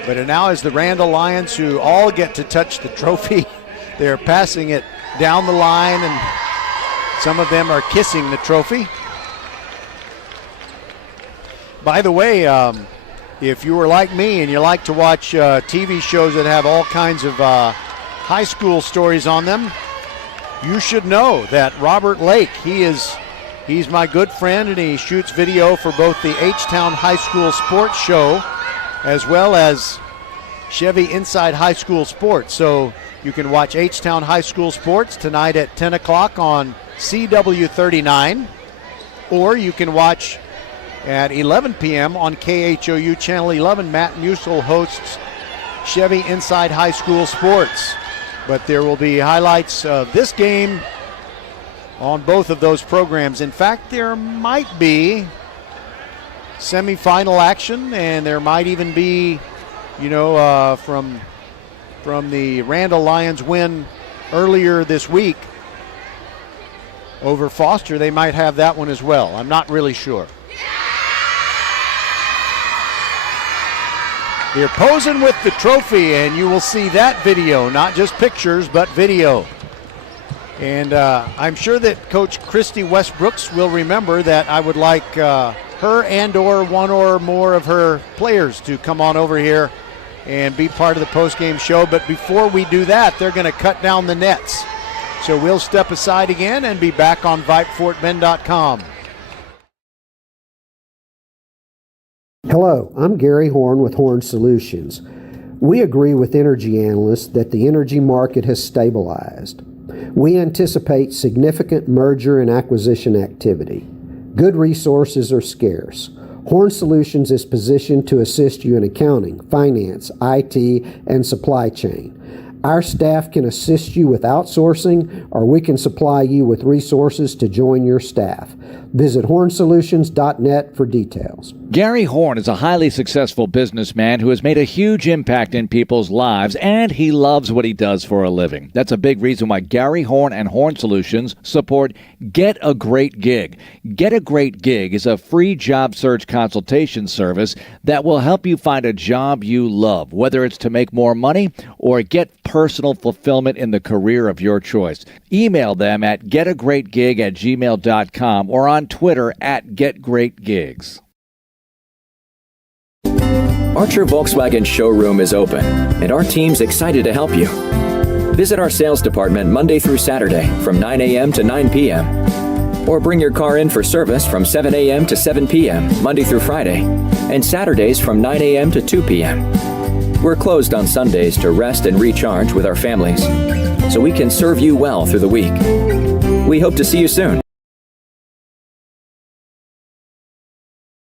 But now is the Randle Lions, who all get to touch the trophy. They're passing it down the line, and some of them are kissing the trophy. By the way, if you were like me and you like to watch TV shows that have all kinds of high school stories on them, you should know that Robert Lake, he's my good friend, and he shoots video for both the H-Town High School Sports Show as well as Chevy Inside High School Sports. So you can watch H-Town High School Sports tonight at 10 o'clock on CW39, or you can watch at 11 p.m. on KHOU Channel 11. Matt Musil hosts Chevy Inside High School Sports. But there will be highlights of this game on both of those programs. In fact, there might be semifinal action, and there might even be, from the Randle Lions win earlier this week over Foster, they might have that one as well. I'm not really sure. They're posing with the trophy, and you will see that video, not just pictures, but video. And I'm sure that Coach Christy Westbrooks will remember that I would like her and or one or more of her players to come on over here and be part of the post-game show. But before we do that, they're going to cut down the nets. So we'll step aside again and be back on VypeFortBend.com. Hello, I'm Gary Horn with Horn Solutions. We agree with energy analysts that the energy market has stabilized. We anticipate significant merger and acquisition activity. Good resources are scarce. Horn Solutions is positioned to assist you in accounting, finance, IT, and supply chain. Our staff can assist you with outsourcing, or we can supply you with resources to join your staff. Visit hornsolutions.net for details. Gary Horn is a highly successful businessman who has made a huge impact in people's lives, and he loves what he does for a living. That's a big reason why Gary Horn and Horn Solutions support Get a Great Gig. Get a Great Gig is a free job search consultation service that will help you find a job you love, whether it's to make more money or get personal fulfillment in the career of your choice. Email them at getagreatgig@gmail.com or on Twitter at getgreatgigs. Archer Volkswagen showroom is open, and our team's excited to help you. Visit our sales department Monday through Saturday from 9 a.m. to 9 p.m. Or bring your car in for service from 7 a.m. to 7 p.m. Monday through Friday, and Saturdays from 9 a.m. to 2 p.m. We're closed on Sundays to rest and recharge with our families, so we can serve you well through the week. We hope to see you soon.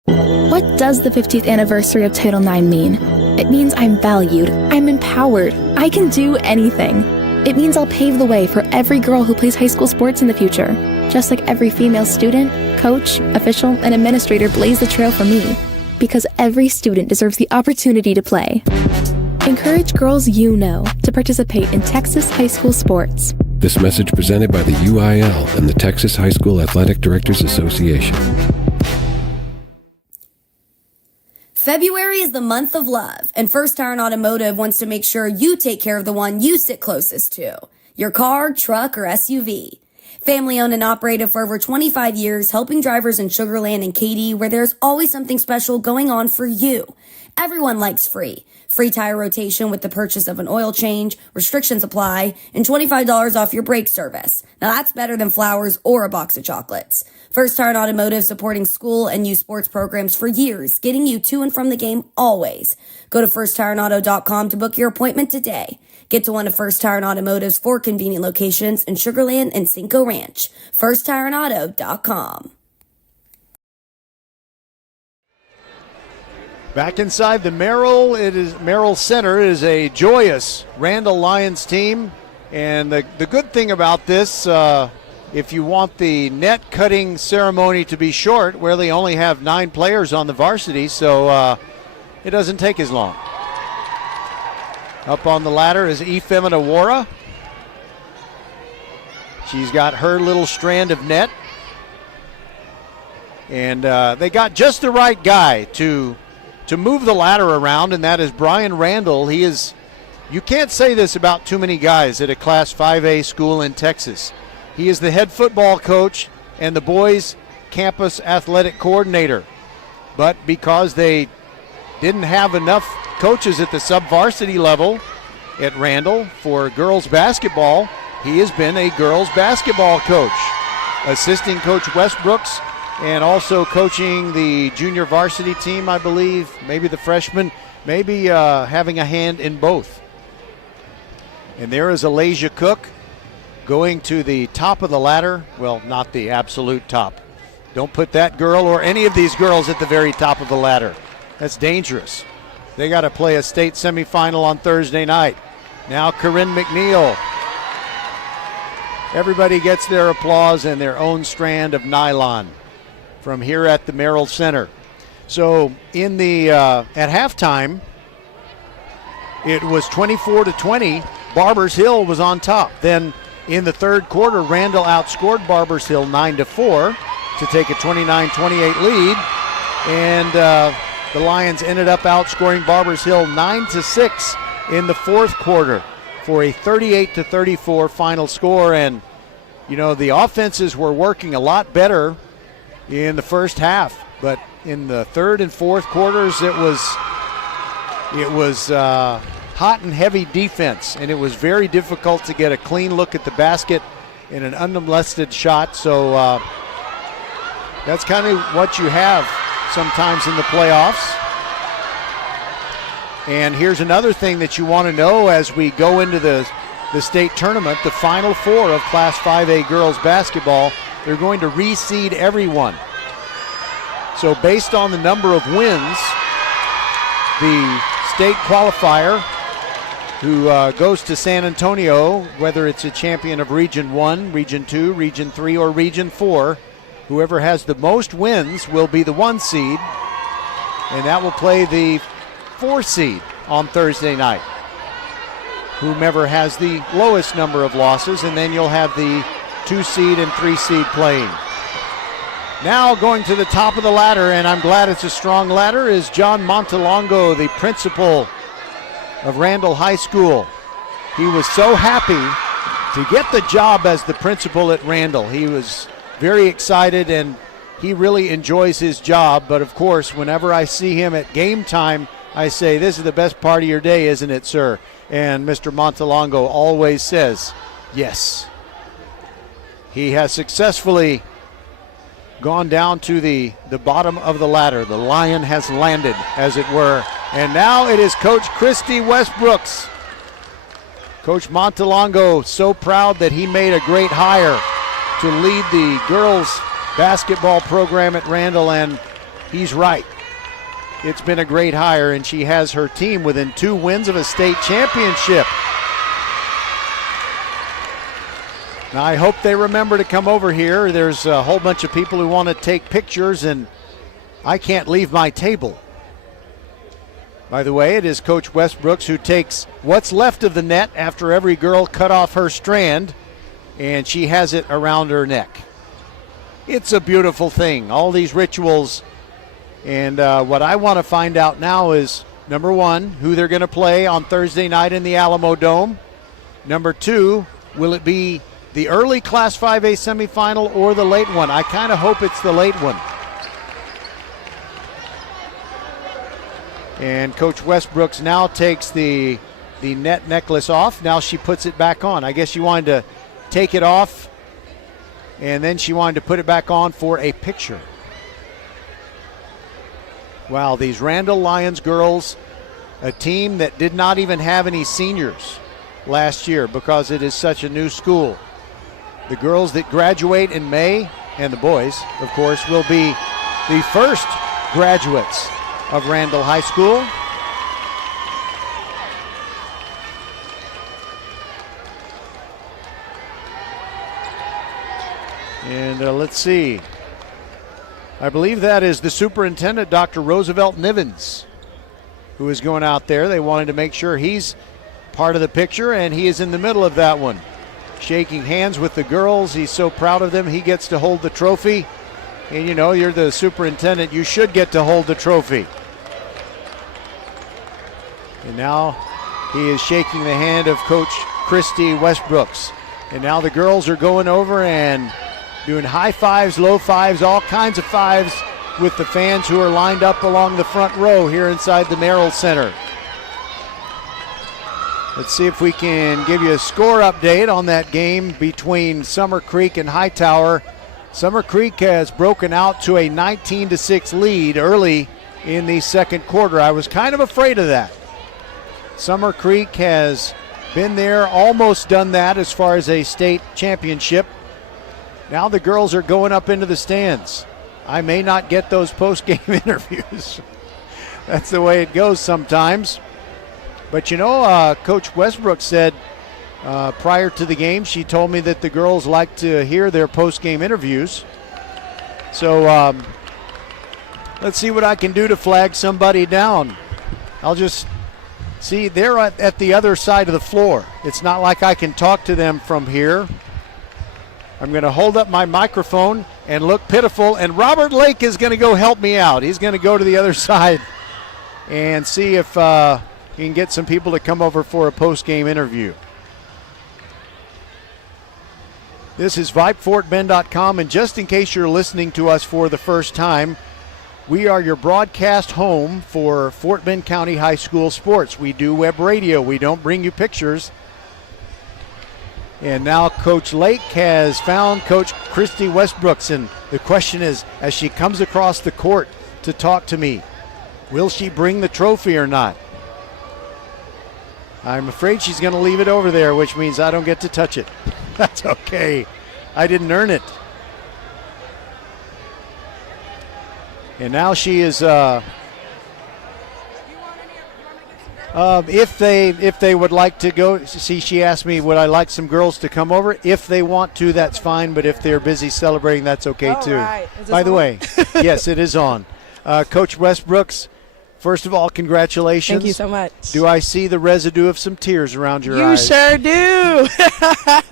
What does the 50th anniversary of Title IX mean? It means I'm valued, I'm empowered, I can do anything. It means I'll pave the way for every girl who plays high school sports in the future, just like every female student, coach, official, and administrator blaze the trail for me, because every student deserves the opportunity to play. Encourage girls you know to participate in Texas high school sports. This message presented by the UIL and the Texas High School Athletic Directors Association. February is the month of love, and First Tire and Automotive wants to make sure you take care of the one you sit closest to, your car, truck, or SUV. Family owned and operated for over 25 years, helping drivers in Sugar Land and Katy, where there's always something special going on for you. Everyone likes free. Free tire rotation with the purchase of an oil change, restrictions apply, and $25 off your brake service. Now that's better than flowers or a box of chocolates. First Tire and Automotive supporting school and youth sports programs for years, getting you to and from the game always. Go to firsttireandauto.com to book your appointment today. Get to one of First Tire and Automotive's 4 convenient locations in Sugar Land and Cinco Ranch. firsttireandauto.com. Back inside the Merrill Center is a joyous Randle Lions team. And the good thing about this, if you want the net cutting ceremony to be short, where they only have 9 players on the varsity, so it doesn't take as long. Up on the ladder is Ifemina Wara. She's got her little strand of net. And they got just the right guy to move the ladder around, and that is Brian Randle. He is, you can't say this about too many guys at a Class 5A school in Texas. He is the head football coach and the boys' campus athletic coordinator. But because they didn't have enough coaches at the sub-varsity level at Randle for girls basketball, he has been a girls basketball coach, assisting Coach Westbrooks and also coaching the junior varsity team, I believe, maybe the freshmen, maybe having a hand in both. And there is Alasia Cook going to the top of the ladder. Well, not the absolute top. Don't put that girl or any of these girls at the very top of the ladder. That's dangerous. They got to play a state semifinal on Thursday night. Now Corinne McNeil. Everybody gets their applause and their own strand of nylon from here at the Merrill Center. So in the at halftime, it was 24-20. Barbers Hill was on top. Then in the third quarter, Randle outscored Barbers Hill 9-4 to take a 29-28 lead. And the Lions ended up outscoring Barbers Hill 9-6 in the fourth quarter for a 38-34 final score. And, you know, the offenses were working a lot better in the first half, but in the third and fourth quarters, it was hot and heavy defense, and it was very difficult to get a clean look at the basket in an unmolested shot. So that's kind of what you have sometimes in the playoffs. And here's another thing that you want to know as we go into the state tournament, the Final Four of Class 5A girls basketball. They're going to reseed everyone. So based on the number of wins, the state qualifier who goes to San Antonio, whether it's a champion of Region 1, Region 2, Region 3, or Region 4, whoever has the most wins will be the 1 seed, and that will play the 4 seed on Thursday night. Whomever has the lowest number of losses, and then you'll have the 2 seed and 3 seed playing. Now going to the top of the ladder, and I'm glad it's a strong ladder, is John Montalongo, the principal of Randle High School. He was so happy to get the job as the principal at Randle. He was very excited, and he really enjoys his job. But of course, whenever I see him at game time, I say, "This is the best part of your day, isn't it, sir?" And Mr. Montalongo always says, "Yes." He has successfully gone down to the bottom of the ladder. The lion has landed, as it were. And now it is Coach Christy Westbrooks. Coach Montalongo so proud that he made a great hire to lead the girls basketball program at Randle, and he's right. It's been a great hire, and she has her team within 2 wins of a state championship. Now, I hope they remember to come over here. There's a whole bunch of people who want to take pictures, and I can't leave my table. By the way, it is Coach Westbrooks who takes what's left of the net after every girl cut off her strand, and she has it around her neck. It's a beautiful thing, all these rituals. And what I want to find out now is, number 1, who they're going to play on Thursday night in the Alamo Dome. Number 2, will it be the early Class 5A semifinal or the late one? I kind of hope it's the late one. And Coach Westbrooks now takes the net necklace off. Now she puts it back on. I guess she wanted to take it off, and then she wanted to put it back on for a picture. Wow, these Randle Lions girls, a team that did not even have any seniors last year because it is such a new school. The girls that graduate in May, and the boys, of course, will be the first graduates of Randle High School. And let's see. I believe that is the superintendent, Dr. Roosevelt Nivens, who is going out there. They wanted to make sure he's part of the picture, and he is in the middle of that one. Shaking hands with the girls. He's so proud of them. He gets to hold the trophy. And you know, you're the superintendent. You should get to hold the trophy. And now he is shaking the hand of Coach Christy Westbrooks. And now the girls are going over and doing high fives, low fives, all kinds of fives with the fans who are lined up along the front row here inside the Merrill Center. Let's see if we can give you a score update on that game between Summer Creek and Hightower. Summer Creek has broken out to a 19-6 lead early in the second quarter. I was kind of afraid of that. Summer Creek has been there, almost done that as far as a state championship. Now the girls are going up into the stands. I may not get those post-game interviews. That's the way it goes sometimes. But you know, Coach Westbrook said prior to the game, she told me that the girls like to hear their post-game interviews. So let's see what I can do to flag somebody down. I'll just see, they're at the other side of the floor. It's not like I can talk to them from here. I'm going to hold up my microphone and look pitiful, and Robert Lake is going to go help me out. He's going to go to the other side and see if he can get some people to come over for a post-game interview. This is VypeFortBend.com, and just in case you're listening to us for the first time, we are your broadcast home for Fort Bend County High School sports. We do web radio. We don't bring you pictures. And now Coach Lake has found Coach Christy Westbrooks, and the question is, as she comes across the court to talk to me, will she bring the trophy or not? I'm afraid she's going to leave it over there, which means I don't get to touch it. That's okay. I didn't earn it. And now she is if they would like to go, see, she asked me, would I like some girls to come over? If they want to, that's fine, but if they're busy celebrating, that's okay too. Right. By the way, yes, it is on. Coach Westbrooks, first of all, congratulations. Thank you so much. Do I see the residue of some tears around your eyes? You sure do.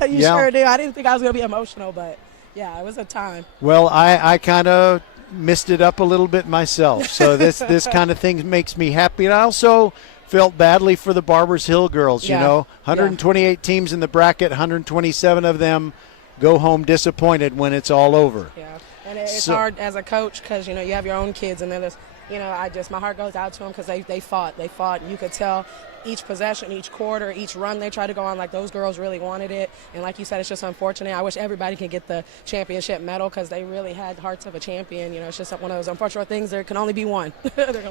You Yeah. sure do. I didn't think I was going to be emotional, but yeah, it was a time. Well, I kind of missed it up a little bit myself, so this kind of thing makes me happy. And I also felt badly for the Barbers Hill girls. Yeah. You know, 128 teams in the bracket, 127 of them go home disappointed when it's all over. Yeah, and it's hard as a coach because, you know, you have your own kids, and then there's, you know, my heart goes out to them because they fought. And you could tell each possession, each quarter, each run they tried to go on, like those girls really wanted it. And like you said, it's just unfortunate. I wish everybody could get the championship medal because they really had hearts of a champion. You know, it's just one of those unfortunate things. There can only be one.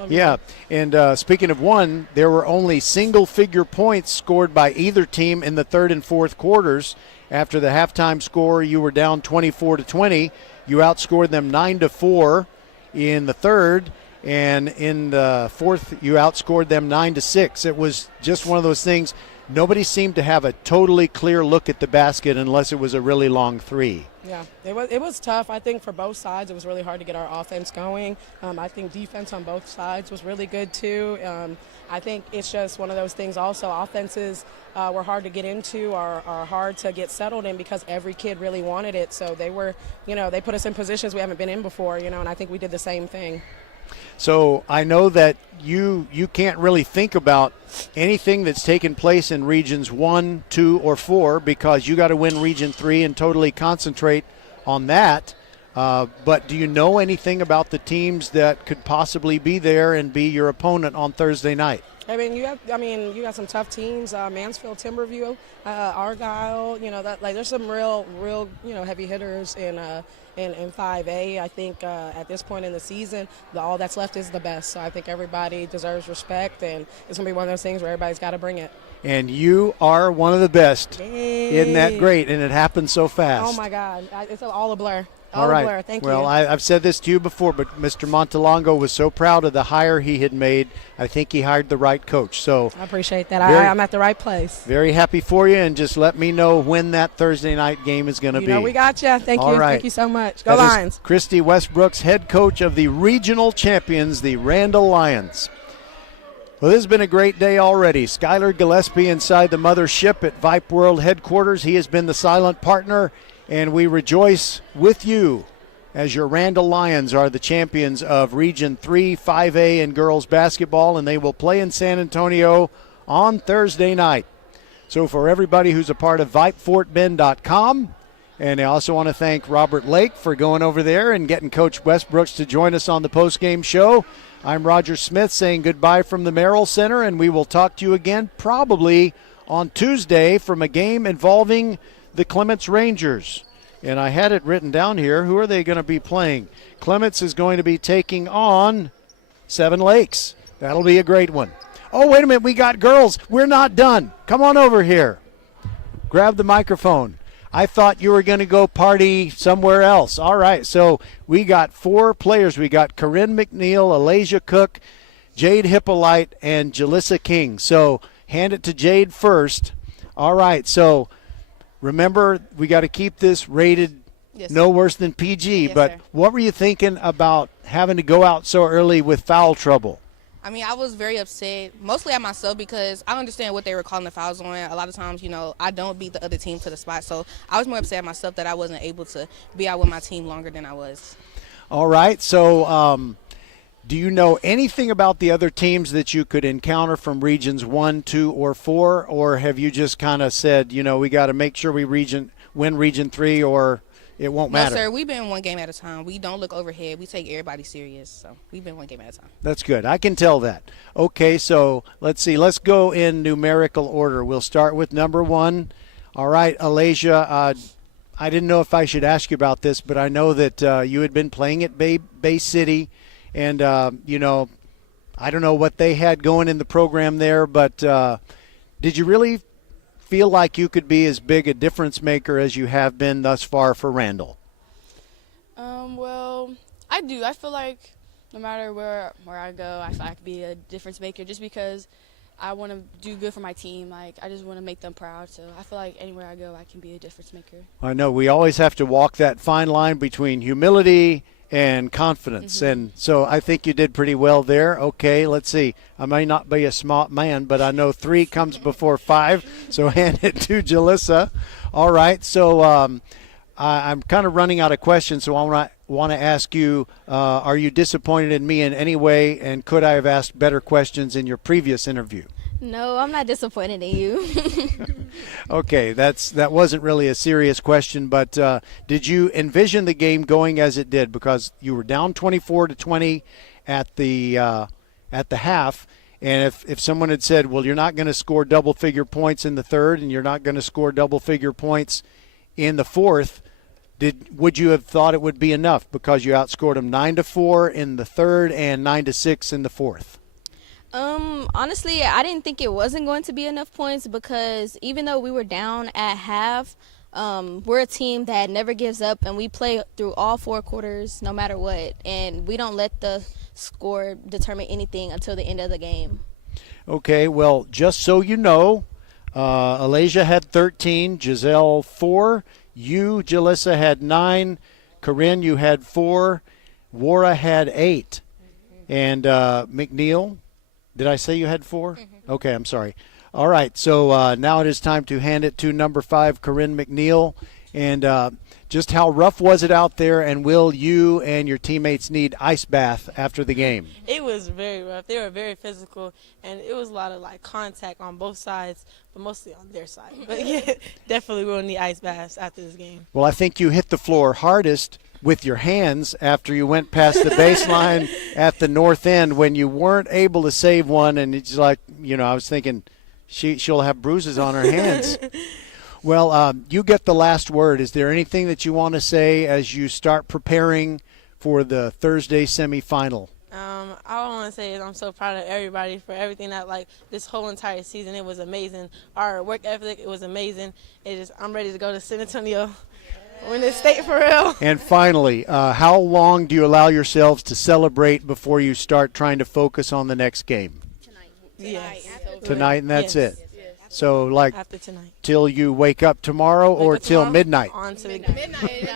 Yeah, and speaking of one, there were only single-figure points scored by either team in the third and fourth quarters. After the halftime score, you were down 24-20. You outscored them 9-4 in the third. And in the fourth, you outscored them 9-6. It was just one of those things. Nobody seemed to have a totally clear look at the basket unless it was a really long three. Yeah, it was tough. I think for both sides, it was really hard to get our offense going. I think defense on both sides was really good too. I think it's just one of those things also. Offenses were hard to get into, are hard to get settled in because every kid really wanted it. So they were, you know, they put us in positions we haven't been in before, you know, and I think we did the same thing. So I know that you can't really think about anything that's taken place in Regions 1, 2, or 4 because you got to win Region 3 and totally concentrate on that. But do you know anything about the teams that could possibly be there and be your opponent on Thursday night? You got some tough teams. Mansfield, Timberview, Argyle. You know, that, like, there's some real, you know, heavy hitters in 5A. I think at this point in the season, all that's left is the best. So I think everybody deserves respect, and it's gonna be one of those things where everybody's got to bring it. And you are one of the best. Yay. Isn't that great? And it happens so fast. Oh my God, it's all a blur. All right. Blur. Thank well, you. I've said this to you before, but Mr. Montalongo was so proud of the hire he had made. I think he hired the right coach. So I appreciate that. I'm at the right place. Very happy for you, and just let me know when that Thursday night game is going to be. You know we got you. Thank All you. right. Thank you so much. Go That is Lions. Christy Westbrook's head coach of the regional champions, the Randle Lions. Well, this has been a great day already. Skylar Gillespie inside the mothership at Vype World headquarters. He has been the silent partner, and we rejoice with you as your Randle Lions are the champions of Region 3 5A in girls basketball, and they will play in San Antonio on Thursday night. So for everybody who's a part of VypeFortBend.com, and I also want to thank Robert Lake for going over there and getting Coach Westbrooks to join us on the postgame show. I'm Roger Smith saying goodbye from the Merrill Center, and we will talk to you again probably on Tuesday from a game involving the Clements Rangers. And I had it written down here. Who are they going to be playing? Clements is going to be taking on Seven Lakes. That'll be a great one. Oh, wait a minute. We got girls. We're not done. Come on over here. Grab the microphone. I thought you were going to go party somewhere else. All right, so we got 4 players. We got Corinne McNeil, Alasia Cook, Jade Hippolyte, and Jalissa King. So hand it to Jade first. All right, so remember, we got to keep this rated no worse than PG. Yes, but sir. what were you thinking about having to go out so early with foul trouble? I mean, I was very upset, mostly at myself, because I understand what they were calling the fouls on. A lot of times, I don't beat the other team to the spot. So I was more upset at myself that I wasn't able to be out with my team longer than I was. All right, so do you know anything about the other teams that you could encounter from regions 1, 2, or 4? Or have you just kind of said, we got to make sure we win region 3 or it won't matter? No, sir, we've been one game at a time. We don't look overhead. We take everybody serious. So we've been one game at a time. That's good. I can tell that. Okay, so let's see. Let's go in numerical order. We'll start with number 1. All right, Alasia, I didn't know if I should ask you about this, but I know that you had been playing at Bay City, and, I don't know what they had going in the program there, but did you really feel like you could be as big a difference maker as you have been thus far for Randle? Well, I do. I feel like no matter where I go, I feel like I could be a difference maker just because I want to do good for my team. Like, I just want to make them proud. So I feel like anywhere I go, I can be a difference maker. I know we always have to walk that fine line between humility and confidence. And so I think you did pretty well there. Okay, let's see. I may not be a smart man, but I know 3 comes before 5, so hand it to Jalissa. All right, so I'm kind of running out of questions, so I want to ask you, are you disappointed in me in any way, and could I have asked better questions in your previous interview? No, I'm not disappointed in you. Okay, that wasn't really a serious question, but did you envision the game going as it did? Because you were down 24-20 at the half, and if someone had said, well, you're not going to score double-figure points in the third and you're not going to score double-figure points in the fourth, would you have thought it would be enough because you outscored them 9-4 in the third and 9-6 in the fourth? Honestly, I didn't think it wasn't going to be enough points because even though we were down at half, we're a team that never gives up, and we play through all 4 quarters no matter what, and we don't let the score determine anything until the end of the game. Okay, well, just so you know, Alasia had 13, Giselle 4, you, Jalissa, had 9, Corinne, you had 4, Wara had 8, and McNeil, did I say you had 4? Okay, I'm sorry. All right, so now it is time to hand it to number 5, Corinne McNeil. And just how rough was it out there, and will you and your teammates need ice bath after the game? It was very rough. They were very physical, and it was a lot of contact on both sides, but mostly on their side. But yeah, definitely we'll need ice baths after this game. Well, I think you hit the floor hardest with your hands after you went past the baseline at the north end when you weren't able to save one, and it's like, I was thinking she'll have bruises on her hands. Well, you get the last word. Is there anything that you want to say as you start preparing for the Thursday semifinal? All I want to say is I'm so proud of everybody for everything that, this whole entire season. It was amazing. Our work ethic, it was amazing. I'm ready to go to San Antonio. Win the state for real. And finally, how long do you allow yourselves to celebrate before you start trying to focus on the next game? Tonight, and that's it. So, like, after tonight, till you wake up tomorrow, or till midnight? On to the midnight.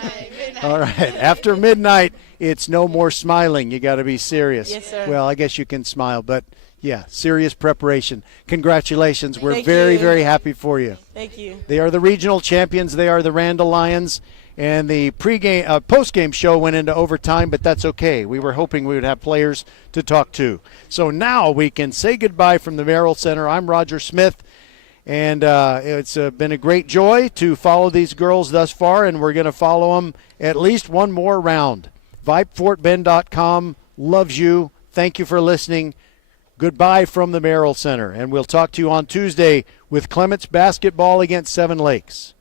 All right. After midnight, it's no more smiling. You got to be serious. Yes, sir. Well, I guess you can smile, but yeah, serious prepreparation. Congratulations. We're Thank very, you. very happy for you. Thank you. They are the regional champions. They are the Randle Lions. And the post-game show went into overtime, but that's okay. We were hoping we would have players to talk to. So now we can say goodbye from the Merrill Center. I'm Roger Smith. And it's been a great joy to follow these girls thus far, and we're going to follow them at least one more round. VypeFortBend.com loves you. Thank you for listening. Goodbye from the Merrill Center, and we'll talk to you on Tuesday with Clements basketball against Seven Lakes.